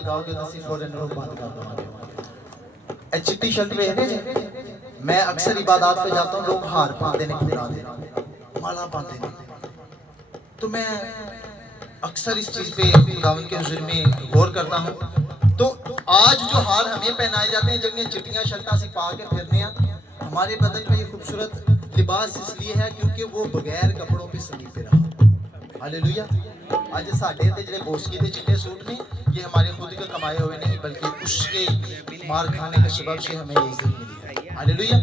जाओगे तो ਅਸੀਂ फौरन लोग बात कर दूंगा। चिट्टी शर्ट पे है ना, मैं अक्सर इबादत पे जाता हूँ, लोग हार पाते ने, खुदा दे माला पाते ने, तो मैं अक्सर इस चीज पे खुदावंद के हुजूर में गौर करता हूँ। तो आज जो हार हमें पहनाए जाते हैं, जब ये चिट्टियां शर्टा से पा के फिरने हैं, हमारे बदन में ये खूबसूरत लिबास इसलिए है क्योंकि वो बगैर कपड़ों पे सलीब पे रहा। हालेलुया। आज साढ़े ते ਜਿਹੜੇ बोस्की के चिट्टे सूट ने, ये हमारे खुद के कमाए हुए नहीं, बल्कि उसके मार खाने के सबब से हमें ये इज्जत मिली है। हालेलुया।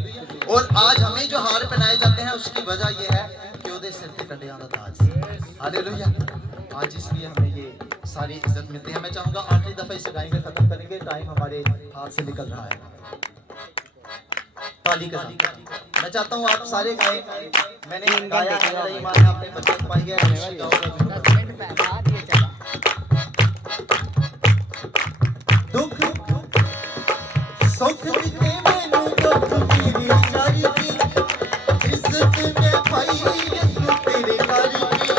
और आज हमें जो हार पहनाए जाते हैं उसकी वजह ये है कि ਉਹਦੇ सिर पे कंडियां ਦਾ ताज। हालेलुया। आज इसलिए हमें ये सारी इज्जत मिलती है। मैं चाहूँगा आखिरी दफ़ा इसे गाएंगे, ख़त्म करेंगे, टाइम हमारे हाथ से निकल रहा है। ताली के साथ मैं चाहता हूँ आप सारे गाएं। मैंने गाया है, मेरा ईमान है, आपने बचत पाई है, दुख सुख दिते मैनू दुख मेरी जारी की, इज्जत में पाई यसू तेरे घर की।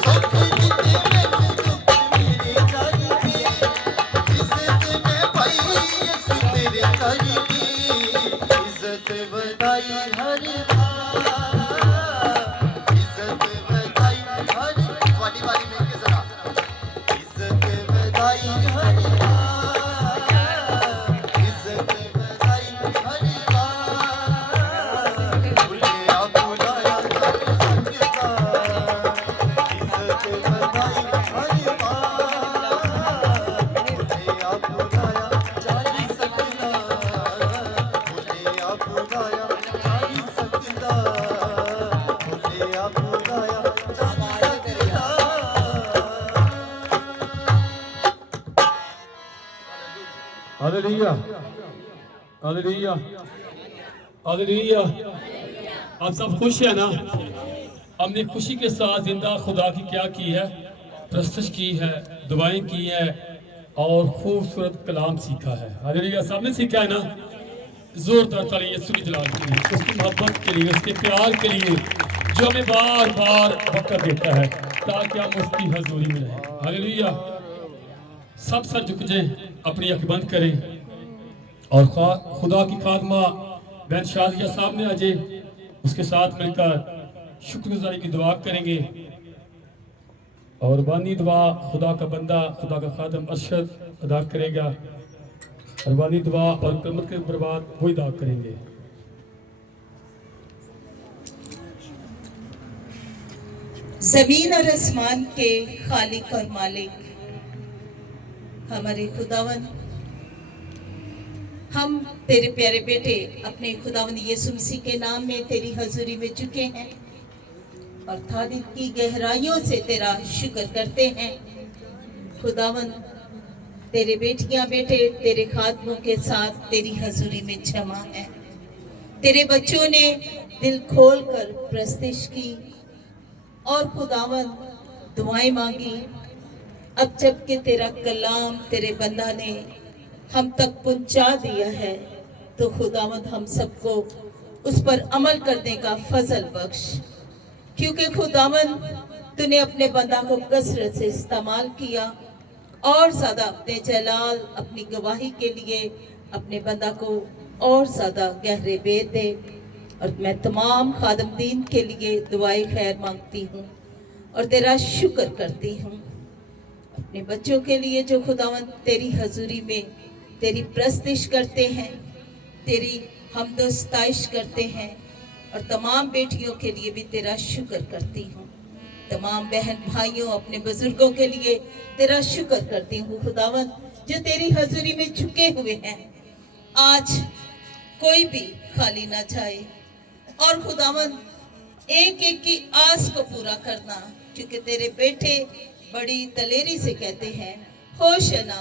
सुख दिते मैनू दुख मेरी जारी की, इज्जत में पाई यसू तेरे घर की। इज्जत बधाई हर इज्जत बधाई हर, वाली वाली में के जरा इज्जत बधाई हर, इज्जत बधाई हर, बुलाया बुलाया कर सकता, इज्जत बधाई हर, बुलाया बुलाया जा सकता, बुलाया बुलाया जा सकता, बुलाया बुलाया जा सकता। Hallelujah, hallelujah, hallelujah. आप सब खुश है ना? हमने खुशी के साथ जिंदा खुदा की क्या की है? प्रस्तुत की है, दुआएं की है और खूबसूरत कलाम सीखा है। हालेलुया। सबने सीखा है ना? जोरदार ताली यीशु की जलाल के लिए, उसकी मोहब्बत के लिए, उसके प्यार के लिए जो हमें बार बार वक्त देता है ताकि हम उसकी हजूरी में रहें। हालेलुया। सब सर झुक जाएं, अपनी आंखें बंद करें और खुदा की खादमा बहन शादिया साहब ने आज उसके साथ मिलकर शुक्रगुजारी की दुआ करेंगे। और बानी दुआ खुदा का बंदा, खुदा का खादम अरशद अदा करेगा। और बानी दुआ और कलमत के बर्बाद वो अदा करेंगे। जमीन और आसमान के खालिक और मालिक हमारे खुदावन, हम तेरे प्यारे बेटे अपने खुदावन यीशु मसीह के नाम में तेरी हजूरी में चुके हैं और थादी की गहराइयों से तेरा शुक्र करते हैं। खुदावन, तेरे बेटियां बेटे तेरे खादमों के साथ तेरी हजूरी में जमा है। तेरे बच्चों ने दिल खोल कर प्रस्तिश की और खुदावन दुआएं मांगी। अब जबकि तेरा कलाम तेरे बंदा ने हम तक पहुंचा दिया है, तो खुदावंद हम सबको उस पर अमल करने का फजल बख्श, क्योंकि खुदावंद तूने अपने बंदा को कसरत से इस्तेमाल किया और ज़्यादा अपने जलाल, अपनी गवाही के लिए अपने बंदा को और ज़्यादा गहरे बेर दे। और मैं तमाम खादमदीन के लिए दुआए खैर मांगती हूँ और तेरा शुक्र करती हूँ अपने बच्चों के लिए जो खुदावंद तेरी हजूरी में तेरी प्रस्तिश करते हैं, तेरी हमदोस्ताइश करते हैं। और तमाम बेटियों के लिए भी तेरा शुक्र करती हूँ। तमाम बहन भाइयों, अपने बुजुर्गों के लिए तेरा शुक्र करती हूँ खुदावंद, जो तेरी हजूरी में झुके हुए हैं। आज कोई भी खाली ना जाए और खुदावंद एक एक की आस को पूरा करना, क्योंकि तेरे बेटे बड़ी दलेरी से कहते हैं होशना,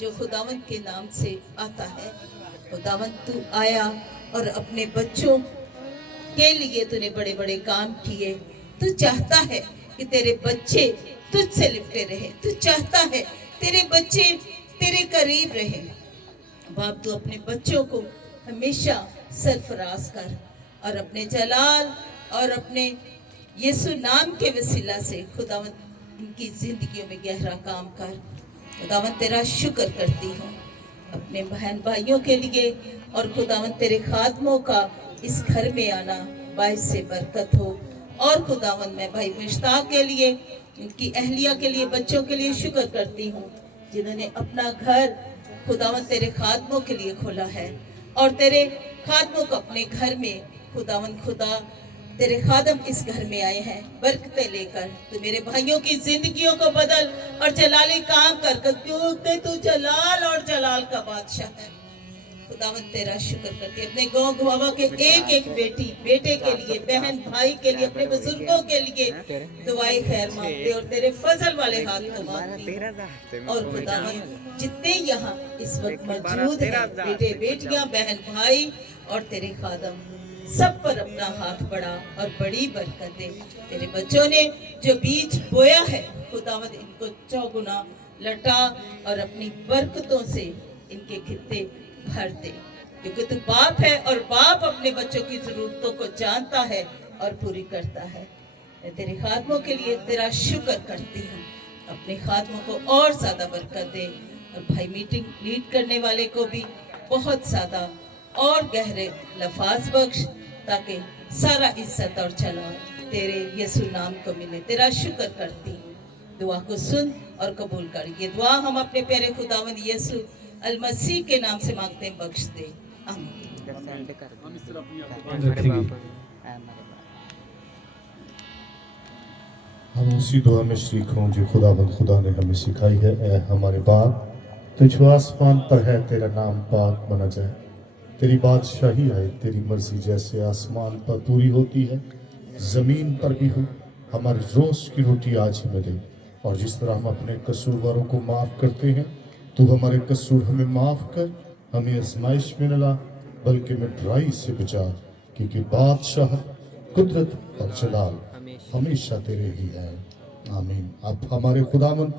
जो खुदावंद के नाम से आता है। खुदावंद तू आया और अपने बच्चों के लिए तूने बड़े बड़े काम किए। तू चाहता है कि तेरे बच्चे तुझसे लिपटे रहे, तू चाहता है तेरे बच्चे तेरे करीब रहे। बाप, तू अपने बच्चों को हमेशा सरफराज कर और अपने जलाल और अपने यीशु नाम के वसीला से खुदावंद इनकी जिंदगियों में गहरा काम कर। खुदावन तेरा शुक्र करती हूँ अपने बहन भाइयों के लिए, और खुदावन तेरे खादमों का इस घर में आना बाइस से बरकत हो। और खुदावन मैं भाई मुश्ताक के लिए, इनकी अहलिया के लिए, बच्चों के लिए शुक्र करती हूँ जिन्होंने अपना घर खुदावन तेरे खादमों के लिए खोला है, और तेरे खादमों को अपने घर में खुदावन खुदा तेरे खादम इस घर में आए हैं बरकतें लेकर। तो मेरे भाइयों की जिंदगियों को बदल और जलाली काम कर, क्योंकि तू जलाल और जलाल का बादशाह है। खुदावन तेरा शुक्र करते अपने गाँव गुआवा के एक एक बेटी बेटे के लिए, बहन भाई के लिए, अपने बुजुर्गों के लिए दुआएं खैर मांगते और तेरे फजल वाले हाथ को मांगते। और खुदावन जितने यहाँ इस वक्त मौजूद हैं, बेटे बेटियां, बहन भाई और तेरे खादम, सब पर अपना हाथ बढ़ा और बड़ी बरकत दे। तेरे बच्चों ने जो बीज बोया है खुदावंद इनको चौगुना लटा और अपनी बरकतों से इनके खित्ते भर दे, क्योंकि तू बाप है और बाप अपने बच्चों की जरूरतों को जानता है और पूरी करता है। मैं तेरे खादमों के लिए तेरा शुक्र करती हूँ, अपने खादमों को और ज्यादा बरकत दे, और भाई मीटिंग लीड करने वाले को भी बहुत ज्यादा और गहरे लफाज बख्श, ताकि सारा इज्जत और जलाल तेरे यीशु नाम को मिले। तेरा शुक्र करती हूँ, दुआ को सुन और कबूल कर। ये दुआ हम अपने प्यारे खुदावंद यीशु अल मसीह के नाम से मांगते हैं, बख्श दे, आमीन। हम उसी दुआ में शरीक हों जो खुदावंद खुदा ने हमें सिखाई है। ऐ हमारे बाप, तुझ आसमान पर है, तेरा नाम पाक बना जाए, तेरी बादशाही आए, तेरी मर्जी जैसे आसमान पर पूरी होती है जमीन पर भी हो। हमारी रोज की रोटी आज हमें दे, और जिस तरह हम अपने कसूरवारों को माफ करते हैं, तू हमारे कसूर हमें माफ कर, हमें आजमाइश में न ला, बल्कि में बुराई से बचा, क्योंकि बादशाह, कुदरत और जलाल हमेशा तेरे ही है, आमीन। अब हमारे खुदावन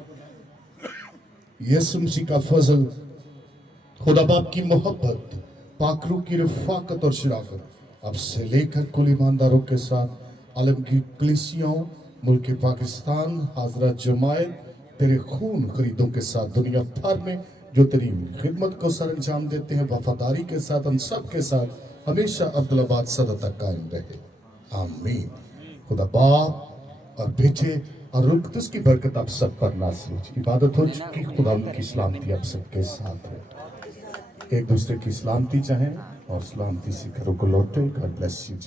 यीशु मसीह का फजल, खुदा बाप की मोहब्बत, पाकरू की रफाकत और शराकत अब से लेकर कुल ईमानदारों के साथ आलम की कलीसियाओं, मुल्क पाकिस्तान, हाजरा जमायत, तेरे खून खरीदों के साथ दुनिया भर में जो तेरी खिदमत को सर अंजाम देते हैं, वफादारी के साथ उन सब के साथ हमेशा अब्दुल्लाबाद सदा तक कायम रहे, आमीन। खुदा बाप और बेटे और रूह कुद्दूस की बरकत आप सब पर नाज़िल हो। इबादत हो चुकी, खुदा उनकी सलामती आप सबके साथ है। एक दूसरे की सलामती चाहें और सलामती से घरों को लौटे। God bless you.